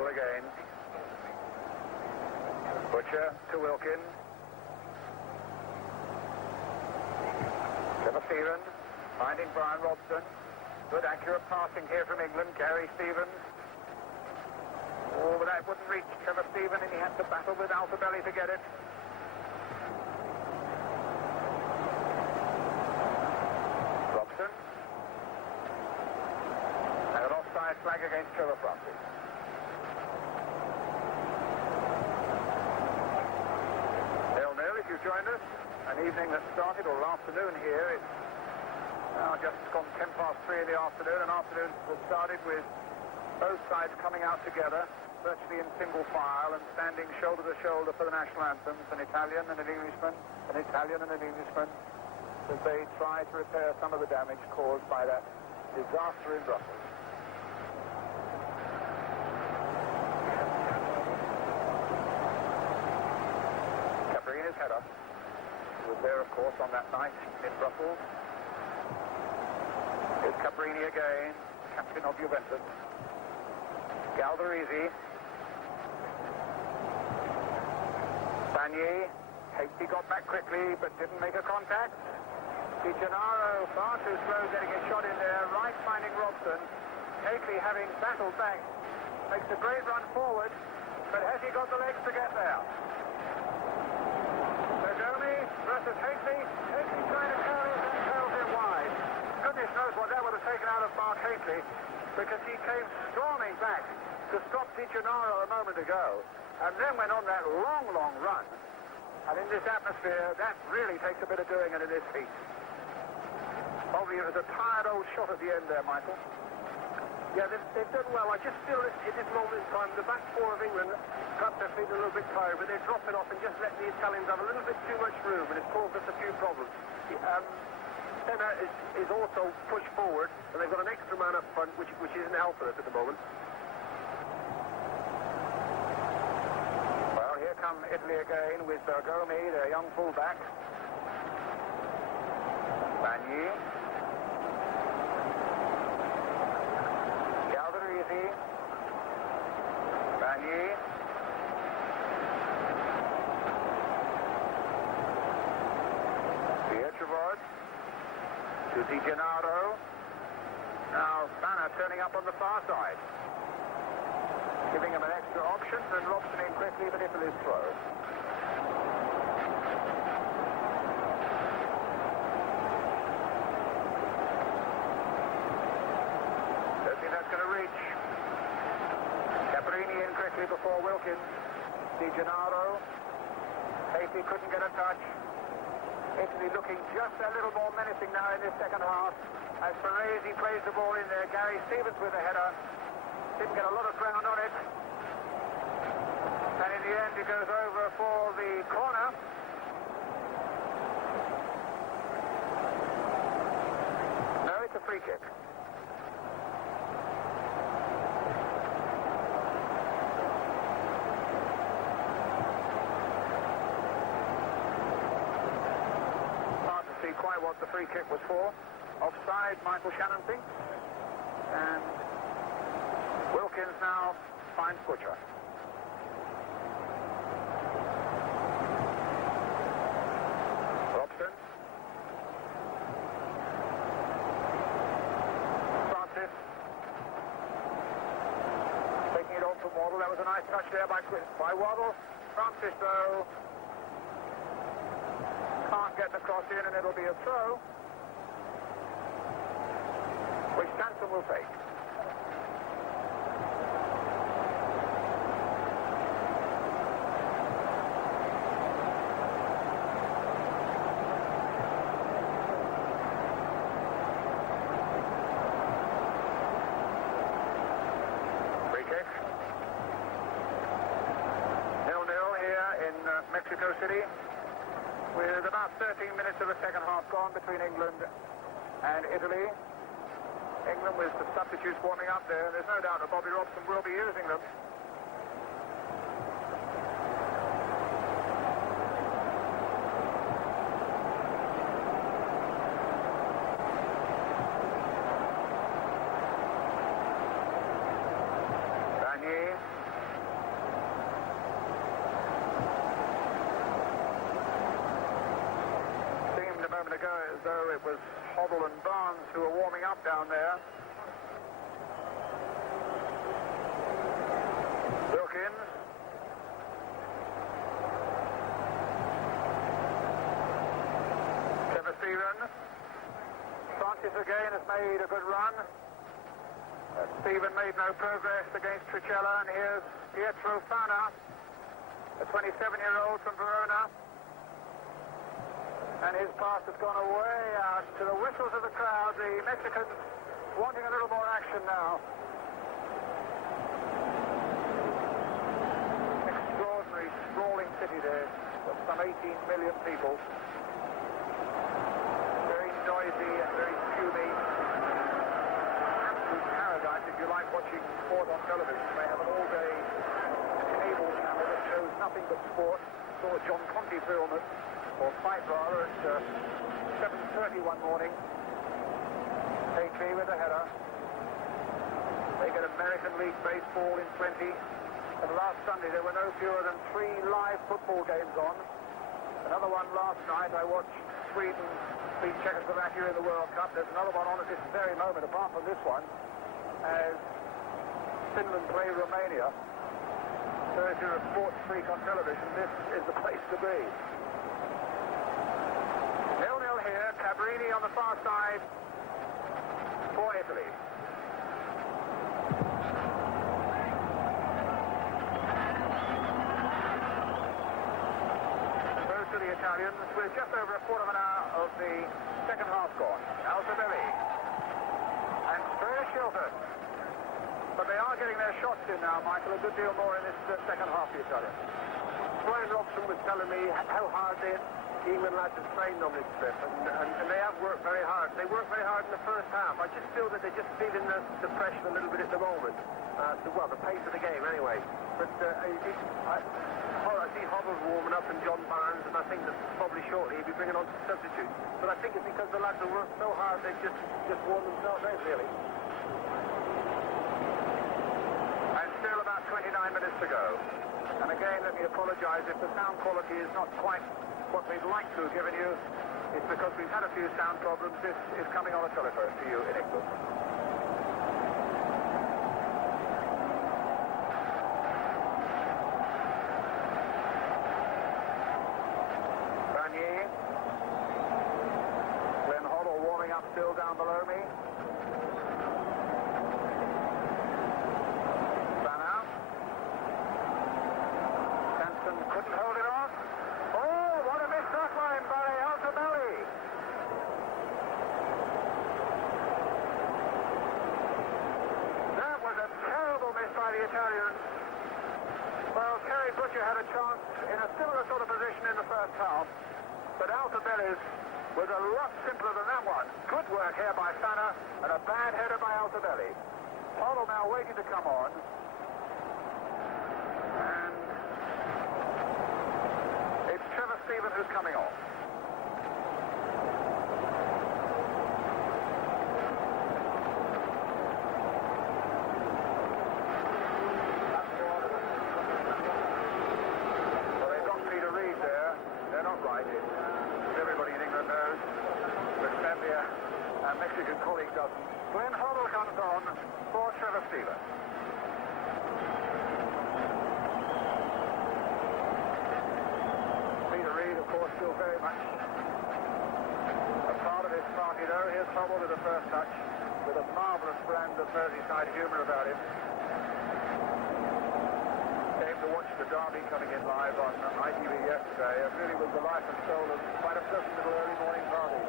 Again. Butcher to Wilkins. Trevor Stevens finding Brian Robson. Good accurate passing here from England. Gary Stevens. Oh, but that wouldn't reach Trevor Stevens, and he had to battle with Altobelli to get it. Robson. And an offside flag against Trevor Francis. 0-0 if you've joined us. An evening that started, or afternoon here. It's now just gone 3:10 in the afternoon. An afternoon that started with both sides coming out together, virtually in single file, and standing shoulder to shoulder for the national anthems, an Italian and an Englishman, an Italian and an Englishman, as they try to repair some of the damage caused by that disaster in Brussels. Caprini's header was there, of course, on that night in Brussels. Here's Cabrini again, captain of Juventus. Galdarese. Bagné. Hasty got back quickly, but didn't make a contact. Di Gennaro, far too slow getting his shot in there, right finding Robson. Hakely, having battled back, makes a great run forward, but has he got the legs to get there? Bergomi versus Hakely. Hakely trying to curl it and curls it wide. Goodness knows what that would have taken out of Mark Hakely, because he came storming back to stop Di Gennaro a moment ago, and then went on that long, long run. And in this atmosphere, that really takes a bit of doing, and in this heat. Probably it was a tired old shot at the end there, Michael. Yeah, they've done well. I just feel at this moment in time, the back four of England, perhaps they're feeling a little bit tired, but they're dropping off and just letting the Italians have a little bit too much room, and it's caused us a few problems. Senna is also pushed forward, and they've got an extra man up front, which isn't helping us at the moment. Well, here come Italy again with Bergomi, their young fullback. Bagné. Galdarese. Bagné. Pietrivard. To Di Gennaro. Now Fana turning up on the far side. Giving him an extra option, and Robson in quickly, but Italy's throw. Don't think that's going to reach Casey before Wilkins. Di Gennaro. Casey couldn't get a touch. Italy looking just a little more menacing now in this second half. As Ferrezi plays the ball in there, Gary Stevens with a header. Didn't get a lot of ground on it. And in the end, it goes over for the corner. No, it's a free kick. Hard to see quite what the free kick was for. Offside, Michael Shannon thinks. And Wilkins now finds Butcher. Robson. Francis. Taking it on from Waddle. That was a nice touch there by Waddle. Francis, though, can't get the cross in, and it'll be a throw, which Sanson will take. Free kick. 0-0 here in Mexico City, with about 13 minutes of the second half gone between England and Italy. England with the substitutes warming up there. There's no doubt that Bobby Robson will be using them. Vanier. Seemed a moment ago as though it was Hoddle and Barnes who were warming up down there. Wilkins. Trevor Stephen. Francis again has made a good run. Stephen made no progress against Tricella, and here's Pietro Fana, a 27-year-old from Verona. And his pass has gone away out to the whistles of the crowd. The Mexicans wanting a little more action now. Extraordinary sprawling city there, of some 18 million people. Very noisy and very fumey. Absolute paradise if you like watching sport on television. They have an all-day cable channel that shows nothing but sport. Saw a John Conte film or fight rather, at 7:30 one morning. AK with a header. They get American League Baseball in plenty. And last Sunday there were no fewer than 3 live football games on. Another one last night. I watched Sweden beat Czechoslovakia in the World Cup. There's another one on at this very moment, apart from this one, as Finland play Romania. So if you're a sports freak on television, this is the place to be. 0-0 here, Cabrini on the far side for Italy. Goes to the Italians with just over a quarter of an hour of the second half gone. Altobelli and Spurs Shilford. But they are getting their shots in now, Michael, a good deal more in this second half, the Italians. Brian Robson was telling me how hard the England lads have trained on this trip, and they have worked very hard. They worked very hard in the first half. I just feel that they're just feeling the pressure a little bit at the moment. The pace of the game, anyway. But I see Hoddle warming up and John Barnes, and I think that probably shortly he'll be bringing on some substitutes. But I think it's because the lads have worked so hard they've just worn themselves out, really. And still about 29 minutes to go. And again, let me apologise if the sound quality is not quite what we'd like to have given you. It's because we've had a few sound problems. This is coming on a telephone to you in England. Vanier. Glenn Hoddle warming up still down below me. Georgia had a chance in a similar sort of position in the first half, but Altobelli's was a lot simpler than that one. Good work here by Fana, and a bad header by Altobelli. Hoddle now waiting to come on. And it's Trevor Steven who's coming off. Well, they've got Peter Reid there. They're not right. Everybody in England knows, but sadly our Mexican colleague doesn't. Glenn Hoddle comes on for Trevor Steven. Peter Reid, of course, still very much a part of his party, though. Here's Hoddle with the first touch, with a marvellous brand of Merseyside humour about him. Came to watch the derby coming in live on ITV yesterday. It really was the life and soul of quite a pleasant little early morning party.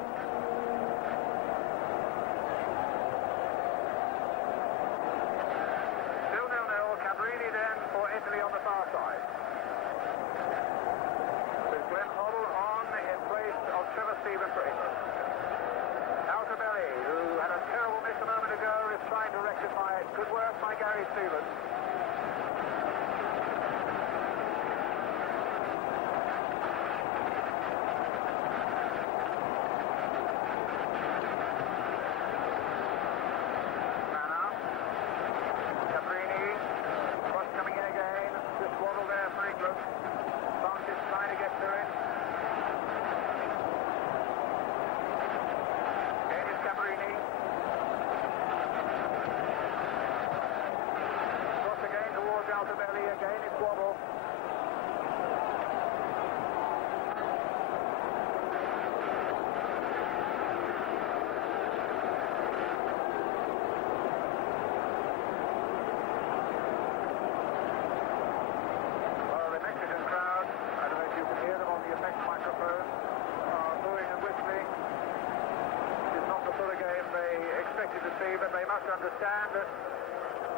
Still 0-0. Cabrini then for Italy on the far side. With Glenn Hoddle on in place of Trevor Steven for England. Altobelli, who had a terrible miss a moment ago, is trying to rectify it. Good work by Gary Stevens. Altobelli again, it's Waddle. Well, the Mexican crowd, I don't know if you can hear them on the effects microphone, are booing and whistling. It's not the sort of game they expected to see, but they must understand that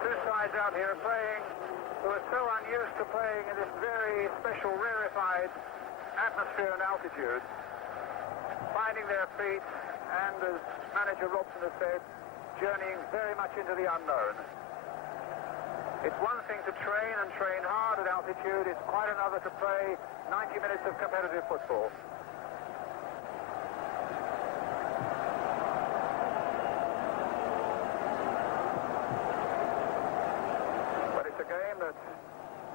two sides out here are playing who are so unused to playing in this very special, rarefied atmosphere and altitude, finding their feet, and as manager Robson has said, journeying very much into the unknown. It's one thing to train and train hard at altitude, it's quite another to play 90 minutes of competitive football.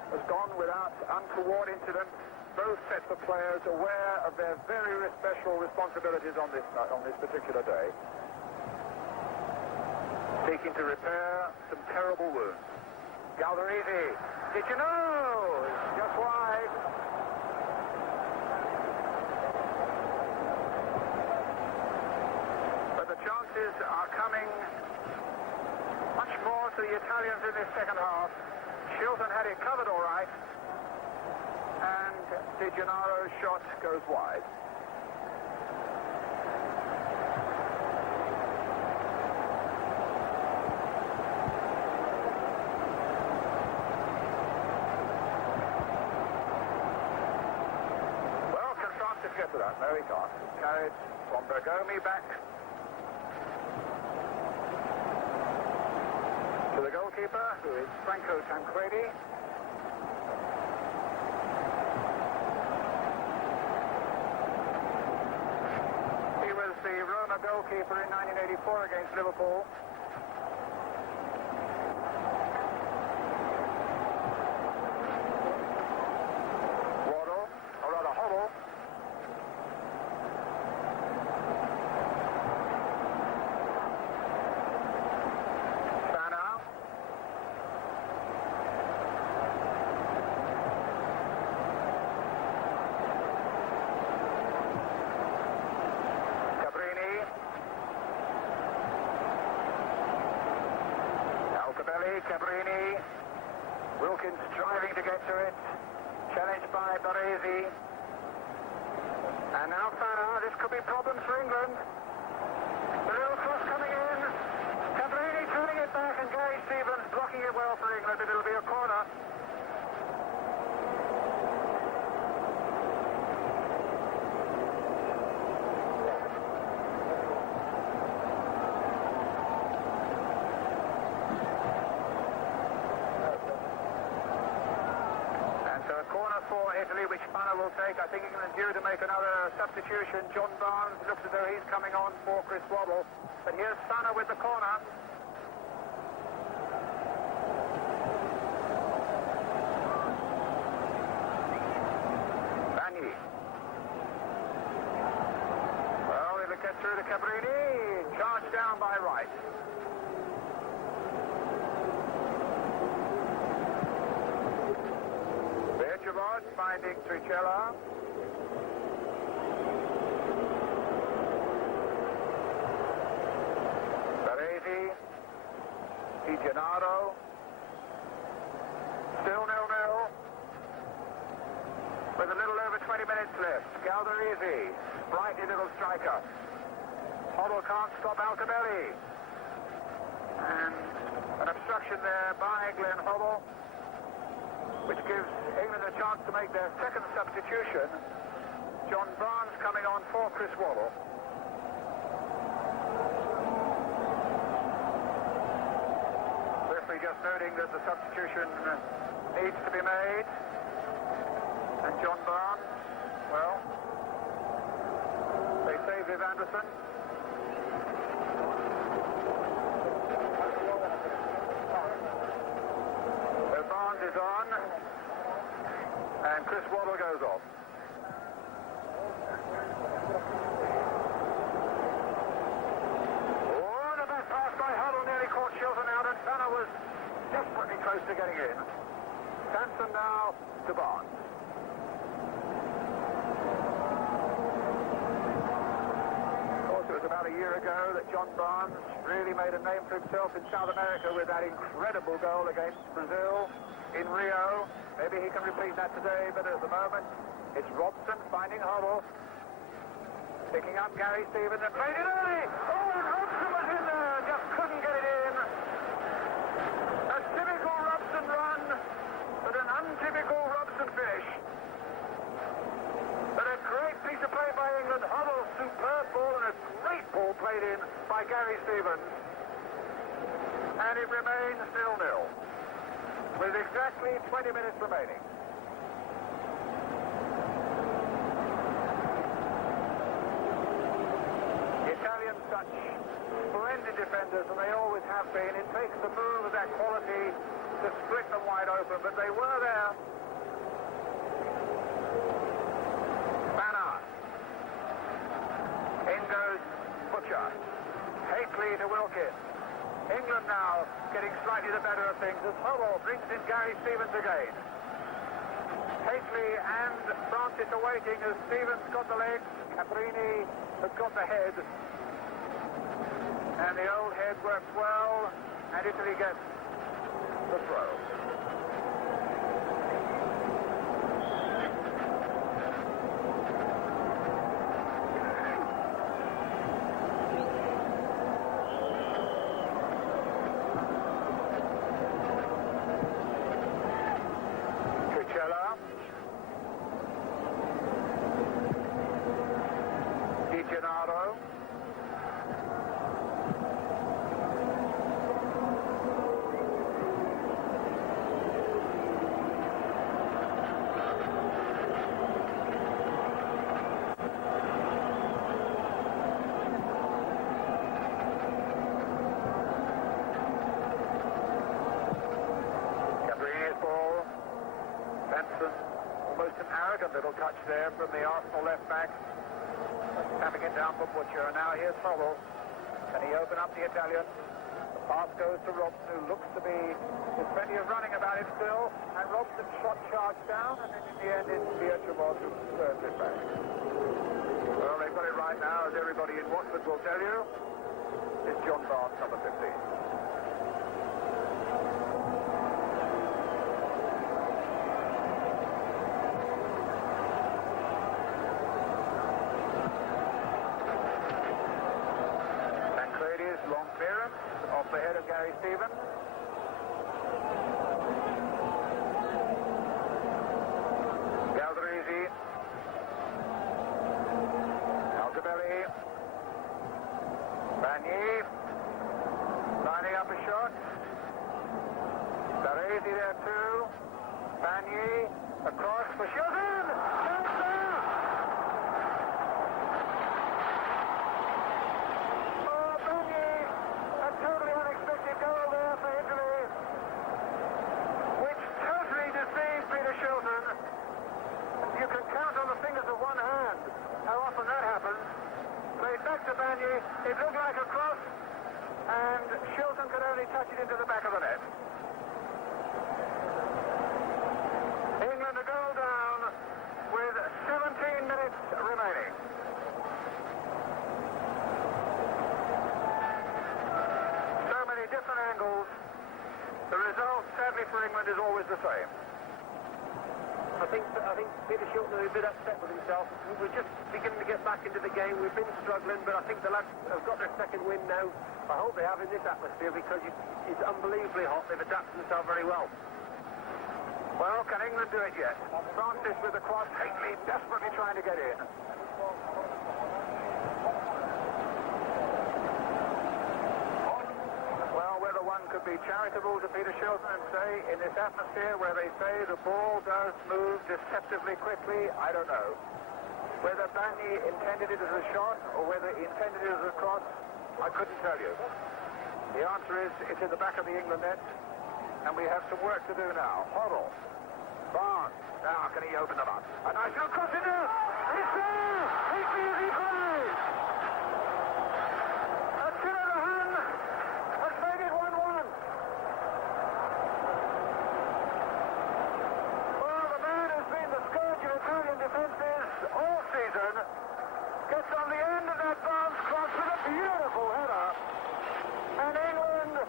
Has gone without untoward incident. Both sets of players aware of their very special responsibilities on this particular day. Seeking to repair some terrible wounds. Galdarese, did you know? Just wide. But the chances are coming much more to the Italians in this second half. Shilton had it covered all right, and De Gennaro's shot goes wide. Well, can Francis get to that? No, he can't. Carried from Bergomi back to the goalkeeper, who is Franco Tancredi. He was the Roma goalkeeper in 1984 against Liverpool. Waddle, or rather Hoddle. Cabrini, Wilkins striving to get to it, challenged by Baresi, and now Fana. This could be problems for England. The little cross coming in, Cabrini turning it back, and Gary Stevens blocking it well for England, but it'll be a corner. will take. I think England's due to make another substitution. John Barnes looks as though he's coming on for Chris Waddle. But here's Sana with the corner. Bagni. Well, it'll get through to Cabrini. Charged down by Wright. Bergevard finding Tricella. Baresi. Di Gennaro. Still 0-0. With a little over 20 minutes left. Galdarese, sprightly little striker. Hoddle can't stop Altobelli. And an obstruction there by Glenn Hoddle, which gives England a chance to make their second substitution. John Barnes coming on for Chris Waddle. Referee just noting that the substitution needs to be made. And John Barnes, well, they say Viv Anderson. So Barnes is on, and Chris Waddle goes off. Oh, the best pass by Huddle nearly caught Shilton out, and Sana was desperately close to getting in. Sanson now to Barnes. It was about a year ago that John Barnes really made a name for himself in South America with that incredible goal against Brazil in Rio. Maybe he can repeat that today, but at the moment it's Robson finding Huddle, picking up Gary Stevens and played it early. Oh, and Robson was in there, just couldn't get it in. A typical Robson run, but an untypical Robson finish. But a great piece of play by England. Huddle, superb ball, and a great ball played in by Gary Stevens. And it remains 0-0 with exactly 20 minutes remaining. The Italians, such splendid defenders, and they always have been. It takes the move of that quality to split them wide open, but they were there. In goes Butcher. Hateley to Wilkins. England now getting slightly the better of things as Huddle brings in Gary Stevens again. Hateley and Francis are waiting as Stevens got the legs. Cabrini has got the head. And the old head works well, and Italy gets the throw. Di Gennaro. Cabrini's ball. Benson, almost an arrogant little touch there from the Arsenal left back. Tapping it down for Butcher, and now here's Hoddle. Can he open up the Italian? The pass goes to Robson, who looks to be, there's plenty of running about him still, and Robson shot charged down, and then in the end it's Bergevard who serves it back. Well, they've got it right now, as everybody in Watford will tell you. It's John Barnes, number 15. Long clearance off the head of Gary Stevens. Galdarese. Altobelli. Bagni. Lining up a shot. Baresi there too. Bagni across for shooting. and Shilton could only touch it into the back of the net. England a goal down with 17 minutes remaining. So many different angles. The result, sadly for England, is always the same. I think Peter Shilton is a bit upset with himself. We're just beginning to get back into the game. We've been struggling, but I think the lads have got their second win now. I hope they have in this atmosphere because it's unbelievably hot. They've adapted themselves very well. Well, can England do it yet? Francis with the cross. Haitley desperately trying to get in. Well, whether one could be charitable to Peter Shilton and say, in this atmosphere where they say the ball does move deceptively quickly, I don't know. Whether Banny intended it as a shot or whether he intended it as a cross, I couldn't tell you. The answer is, it's in the back of the England net, and we have some work to do now. Hoddle. Barnes. Now, can he open them up? A nice little cross into. It's there! It's equalised! A Shanahan has made it 1-1. Well, the man who's been the scourge of Italian defences all season gets on the end of that Barnes cross with a beautiful header. And England,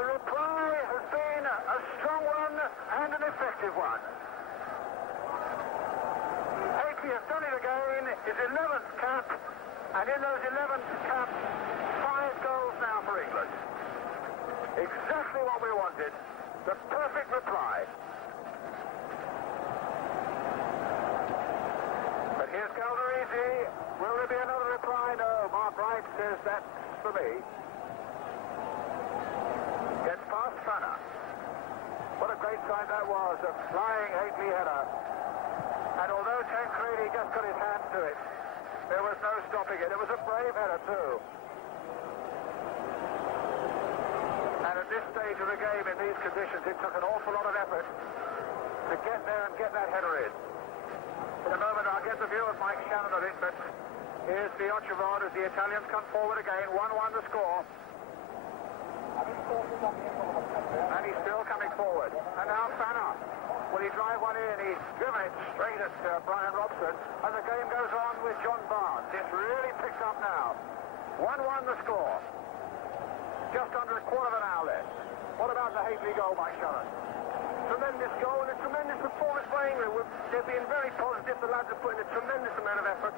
the reply has been a strong one and an effective one. Haitley has done it again, his 11th cap, and in those 11th caps, 5 goals now for England. Exactly what we wanted, the perfect reply. But here's Calderisi. Will there be another reply? No, Mark Wright says that's for me. Gets past Fanner. What a great sight that was, a flying Haitley header. And although Tancredi just got his hand to it, there was no stopping it. It was a brave header too. And at this stage of the game, in these conditions, it took an awful lot of effort to get there and get that header in. In a moment, I'll get the view of Mike Shannon of it, but here's Fiocchevod as the Italians come forward again. 1-1 the score. And he's still coming forward. And now Fanner. Will he drive one in? He's driven it straight at Brian Robson. And the game goes on with John Barnes. It's really picked up now. 1-1 the score. Just under a quarter of an hour left. What about the Haitley goal, Mike Shannon? Tremendous goal and a tremendous performance by England. They've been very positive. The lads have put in a tremendous amount of effort.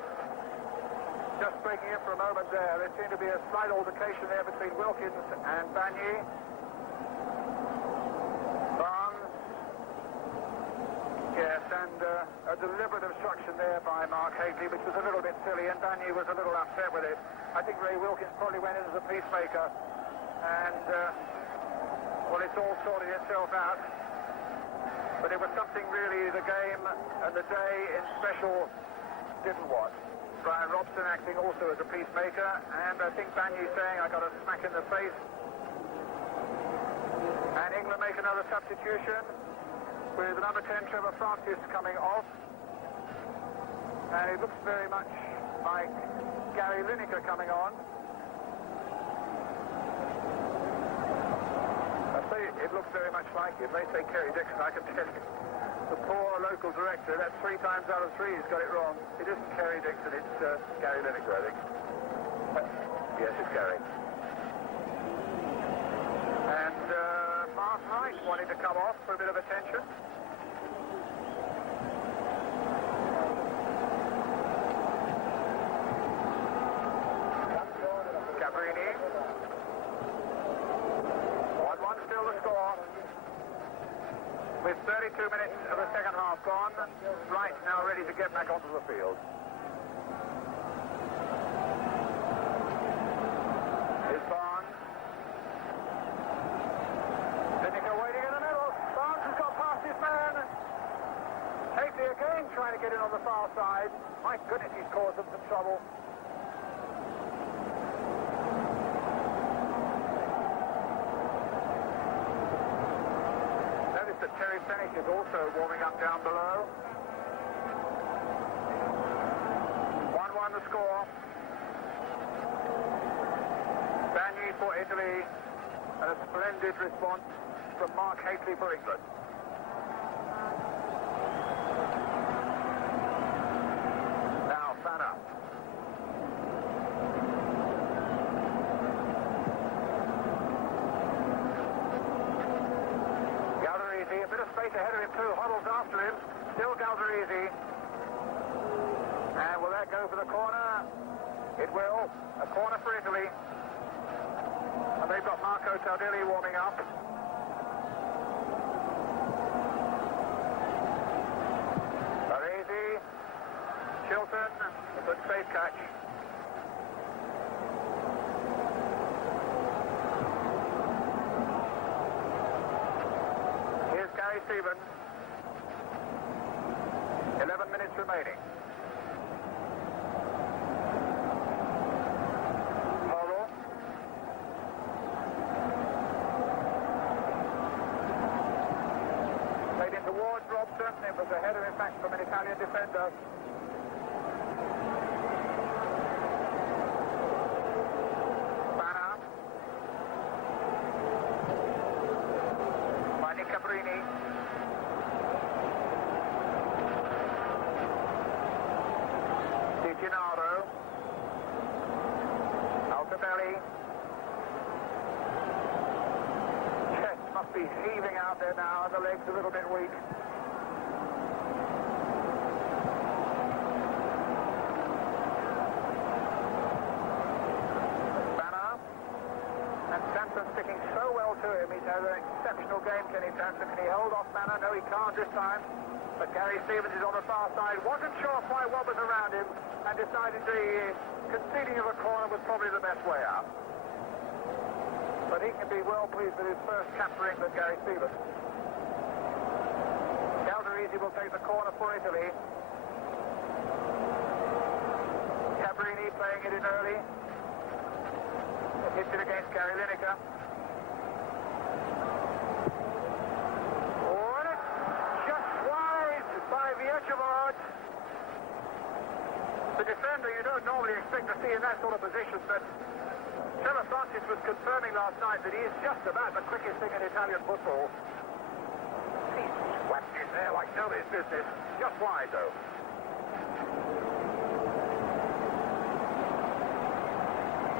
Just breaking in for a moment there. There seemed to be a slight altercation there between Wilkins and Banny. Barnes. Yes, and a deliberate obstruction there by Mark Haitley, which was a little bit silly, and Banny was a little upset with it. I think Ray Wilkins probably went in as a peacemaker, and, well, it's all sorted itself out. But it was something really the game and the day in special didn't want. Brian Robson acting also as a peacemaker, and I think Banny saying, I got a smack in the face. And England make another substitution with number 10 Trevor Francis coming off. And it looks very much like Gary Lineker coming on. I say it looks very much like him. They say Kerry Dixon, I can tell you. The poor local director, that's 3 times out of 3 he's got it wrong. It isn't Kerry Dixon, it's Gary Lineker, I think. Yes, it's Gary. And Mark Wright wanted to come off for a bit of attention. Cabrini. 1-1 still the score. With 32 minutes of the second half gone, Wright now ready to get back onto the field. Here's Barnes. Lineker waiting in the middle. Barnes has got past his man. Haitley again trying to get in on the far side. My goodness, he's caused them some trouble. That Terry Fenwick is also warming up down below. 1-1 the score. Bagni for Italy, and a splendid response from Mark Hateley for England. Now, Fana. Galdarese, a bit of space ahead of him too. Hoddles after him. Still Galdarese. And will that go for the corner? It will. A corner for Italy. And they've got Marco Tardelli warming up. Baresi. Chilton. A good safe catch. Here's Gary Stevens. 11 minutes remaining. Horrell. Played in towards Robson. It was a header, in fact, from an Italian defender. Fana. Finding Cabrini. Di Gennaro. Altobelli. Chest must be heaving out there now, and the legs a little bit weak. Banner. And Sampson sticking so well to him. He's had an exceptional game, Kenny Sampson. Can he hold off Banner? No, he can't this time. But Gary Stevens is on the far side. Wasn't sure quite what was around him, and decided the conceding of a corner was probably the best way out. But he can be well pleased with his first cap for England, Gary Stevens. Galdarese will take the corner for Italy. Cabrini playing it in early. Hits it against Gary Lineker. Oh, and it's just wide by Vierchevard. The defender you don't normally expect to see in that sort of position, but Trevor Francis was confirming last night that he is just about the quickest thing in Italian football. He swept in there like nobody's business. Just wide, though.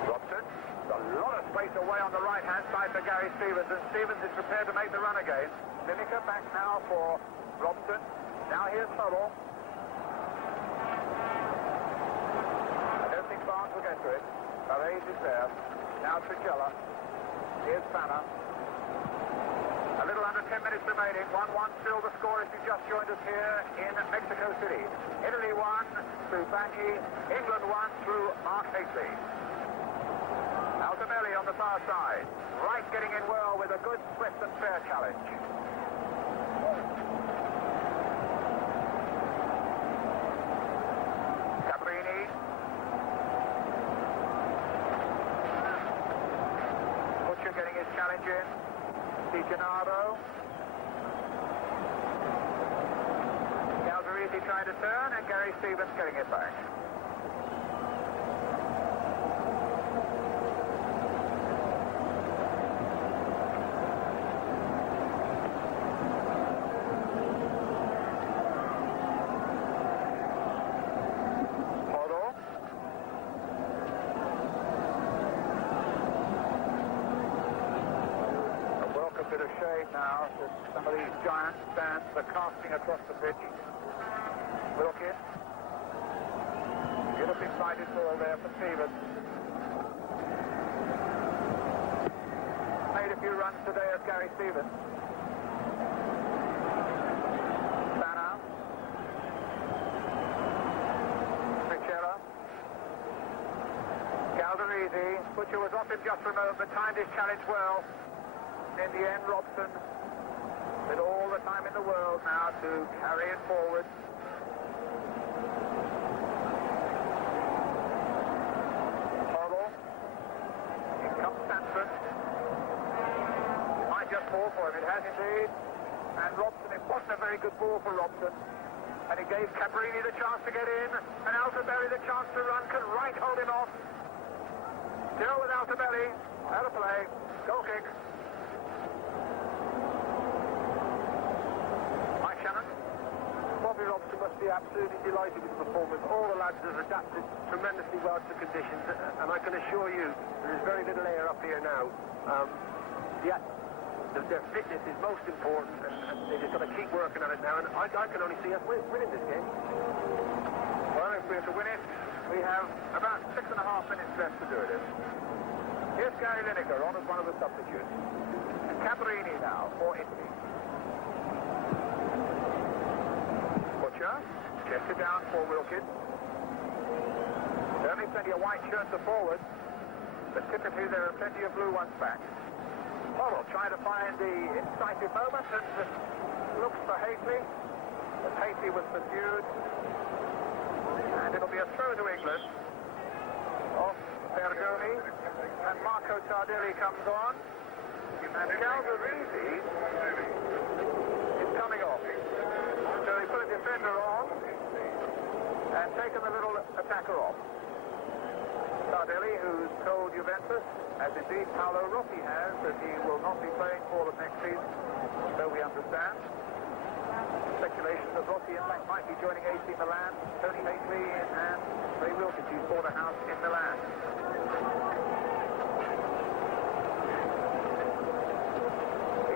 Robson. A lot of space away on the right-hand side for Gary Stevens, and Stevens is prepared to make the run again. Lineker back now for Robson. Now here's Huddle. I don't think Barnes will get to it. Barres is there. Now Trigella. Here's Fana. A little under 10 minutes remaining. 1-1 still the score if you just joined us here in Mexico City. Italy won through Bagni. England won through Mark Hateley. Altobelli on the far side. Wright getting in well with a good, swift and fair challenge. Cabrini. Butcher getting his challenge in. Di Gennaro. Galdarese trying to turn, and Gary Stevens getting it back. Bit of shade now that some of these giant stands are casting across the pitch. Wilkins. Beautifully sighted ball there for Stevens. Made a few runs today as Gary Stevens. Banner. Richella. Galdarese. Butcher was off him just for a moment, but timed his challenge well. In the end, Robson with all the time in the world now to carry it forward. Hoddle. Here comes Sampson. Might just fall for him. It has indeed. And Robson, it wasn't a very good ball for Robson. And it gave Cabrini the chance to get in. And Altobelli the chance to run. Can Wright hold him off? Still with Altobelli. Out of play. Goal kick. Mike Shannon. Bobby Robson must be absolutely delighted with the performance. All the lads have adapted tremendously well to conditions, and I can assure you there is very little air up here now. Their fitness is most important, and they've just got to keep working at it now, and I can only see us winning this game. Well, if we're to win it, we have about 6.5 minutes left to do it. Here's Gary Lineker on as one of the substitutes. And Caprini now for Italy. Butcher, chest it down for Wilkins. Certainly plenty of white shirts are forward, but typically there are plenty of blue ones back. Hoddle trying to find the incisive moment and looks for Hately, but Hately was pursued. And it'll be a throw to England. Off Bergomi, and Marco Tardelli comes on. And Calderisi is coming off. So they put a defender on and taken the little attacker off. Tardelli, who's told Juventus, as indeed Paolo Rossi has, that he will not be playing for them next season, so we understand. Speculation that Rossi, in fact, might be joining AC Milan, Tony Hately and Ray Wilkins, who's bought a house in Milan.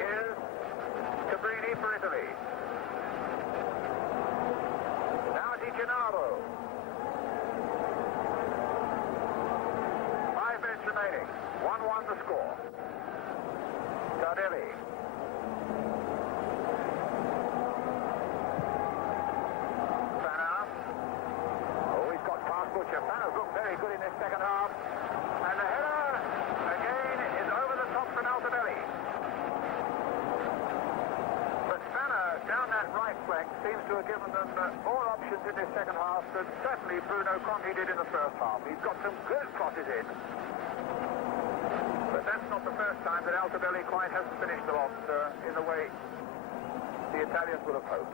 Here's Cabrini for Italy. Now Di Gennaro. 5 minutes remaining. 1-1 the score. Tardelli. Fana. Oh, he's got past Butcher. Fana's looked very good in this second half. And the header, again, is over the top from Altobelli. But Fana, down that right flank, seems to have given them more options in this second half than certainly Bruno Conti did in the first half. He's got some good crosses in. But that's not the first time that Altobelli quite hasn't finished the lot in the way the Italians would have hoped.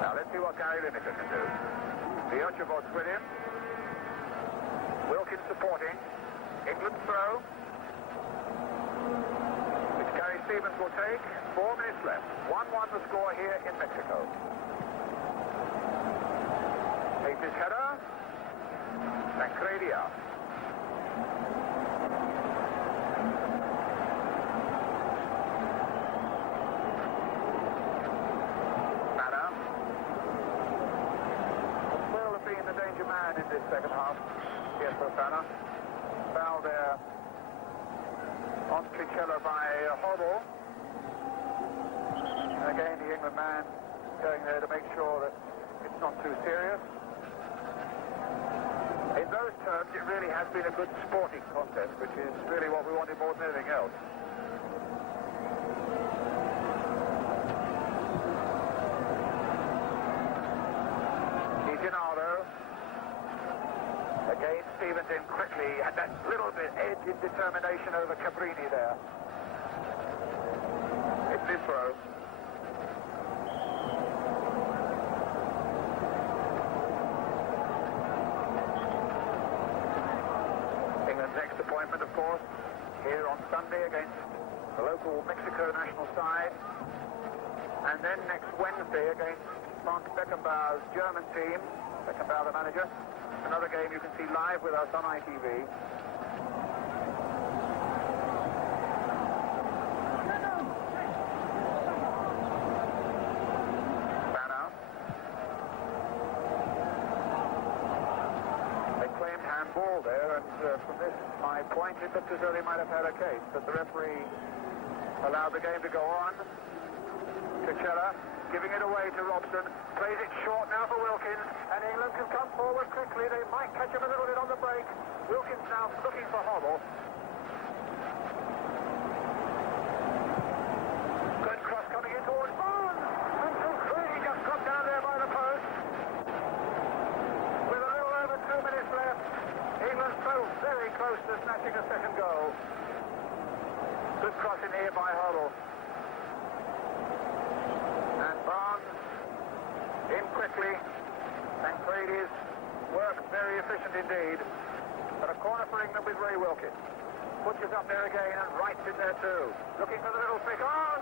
Now let's see what Gary Lineker can do. The Archibalds with him. Wilkins supporting. England throw, which Gary Stevens will take. 4 minutes left. 1-1 the score here in Mexico. Takes his header. Tancredi. Man in this second half. Yes, Fofana. Foul there on Trichello by Hoddle. And again, the England man going there to make sure that it's not too serious. In those terms, it really has been a good sporting contest, which is really what we wanted more than anything else. Again, Stevens in quickly, had that little bit edge in determination over Cabrini there. It's his throw. England's next appointment, of course, here on Sunday against the local Mexico national side. And then next Wednesday against Frank Beckenbauer's German team, Beckenbauer the manager. Another game you can see live with us on ITV. Fana. They claimed handball there, and from this, my point, it looked as though they might have had a case, but the referee allowed the game to go on. Trichello giving it away to Robson, plays it short now for Wilkins, and England can come forward quickly. They might catch him a little bit on the break. Wilkins now looking for Hoddle. Good cross coming in towards Boone, and Tancredi just got down there by the post. With a little over 2 minutes left, England so very close to snatching a second goal. Good cross in here by Hoddle. And Barnes in quickly. Tancredi's work very efficient indeed. But a corner for England with Ray Wilkins. Butcher's up there again and Wright's in there too. Looking for the little flick on.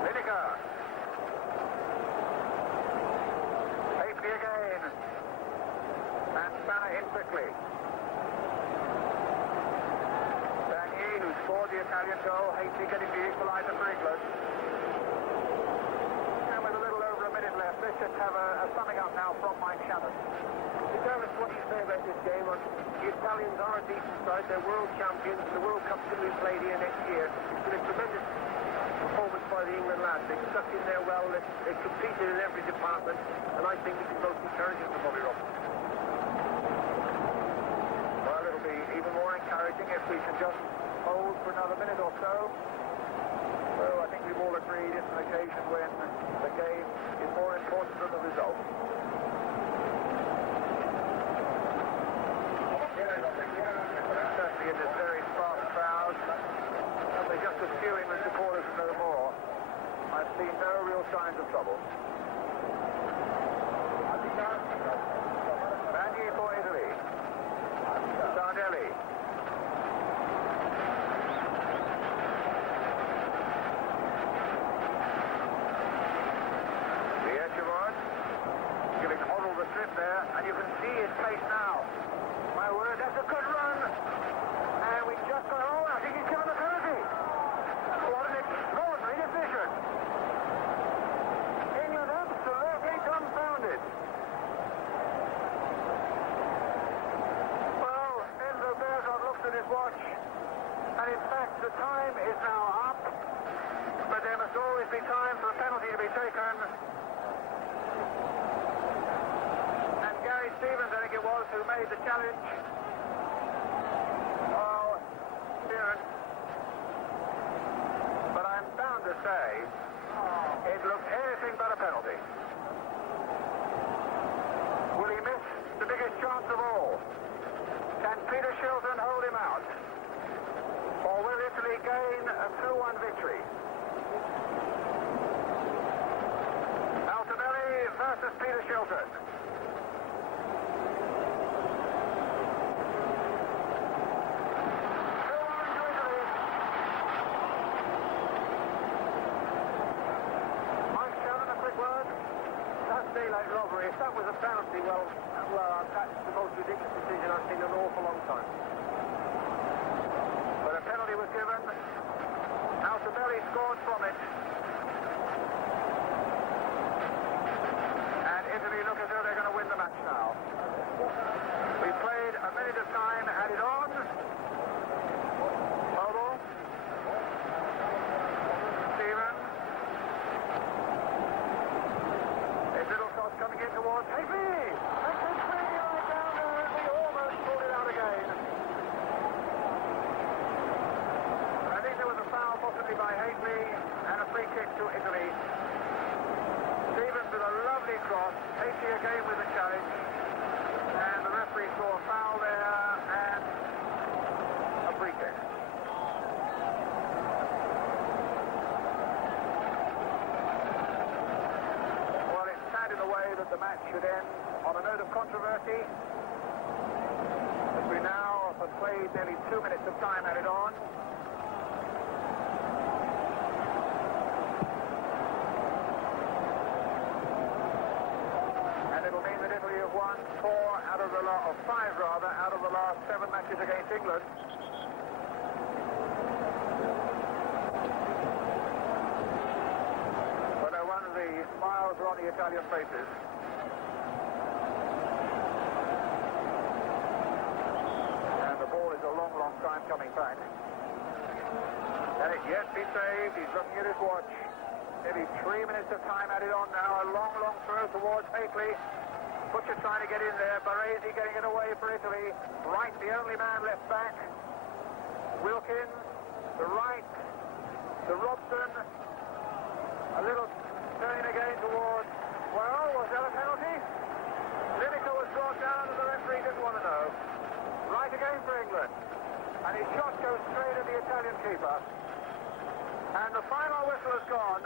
Lineker. Haley again. And Spanner in quickly. Bagné, who scored the Italian goal. Haley getting the equaliser for England. And with a little over a minute left, let's just have a summing up now from Mike Shannon. Regardless what you say about this game, the Italians are a decent side. They're world champions. The World Cup's going to be played here next year. It's been a tremendous performance by the England lads. They've stuck in there well. They've competed in every department. And I think this is most encouraging for Bobby Robson. Well, it'll be even more encouraging if we can just hold for another minute or so. So I think we've all agreed it's an occasion when the game is more important than the result. Certainly in this very sparse crowd, and there's just a few England supporters and no more. I've seen no real signs of trouble. Bagné for Italy. Sardelli. The Echelon giving Hoddle the slip there, and you can see his pace now. My word, that's a good run. And we just got home. I think he's given the penalty. What an extraordinary decision. England absolutely dumbfounded. Well, Enzo Bearzot looks at his watch. And in fact, the time is now up. But there must always be time for a penalty to be taken. And Gary Stevens, I think it was, who made the challenge. Oh, Sheeran. But I'm bound to say, it looked anything but a penalty. Will he miss the biggest chance of all? Can Peter Shilton hold him out? Or will Italy gain a 2-1 victory? Altobelli versus Peter Shilton. Daylight robbery. If that was a penalty, well, that's the most ridiculous decision I've seen in an awful long time. But a penalty was given. Altobelli scored from it. And Italy look as though they're going to win the match now. We played a minute of time, added on. Mobile. Stevens. Coming in towards Haley. And completely right down there, and we almost pulled it out again. I think there was a foul possibly by Haley and a free kick to Italy. Stevens with a lovely cross. Haley again with a challenge. And the referee saw a foul there and a free kick. In a way that the match should end on a note of controversy, as we now have played nearly 2 minutes of time added on. And it'll mean that Italy have won 5 out of the last 7 matches against England. The smiles are on the Italian faces. And the ball is a long, long time coming back. And it yet be saved. He's looking at his watch. Maybe 3 minutes of time added on now. A long, long throw towards Haley. Butcher trying to get in there. Baresi getting it away for Italy. Wright, the only man left back. Wilkins, to Wright, to Robson. A little turning again towards, well, was that a penalty? Lineker was brought down and the referee didn't want to know. Right again for England. And his shot goes straight at the Italian keeper. And the final whistle has gone.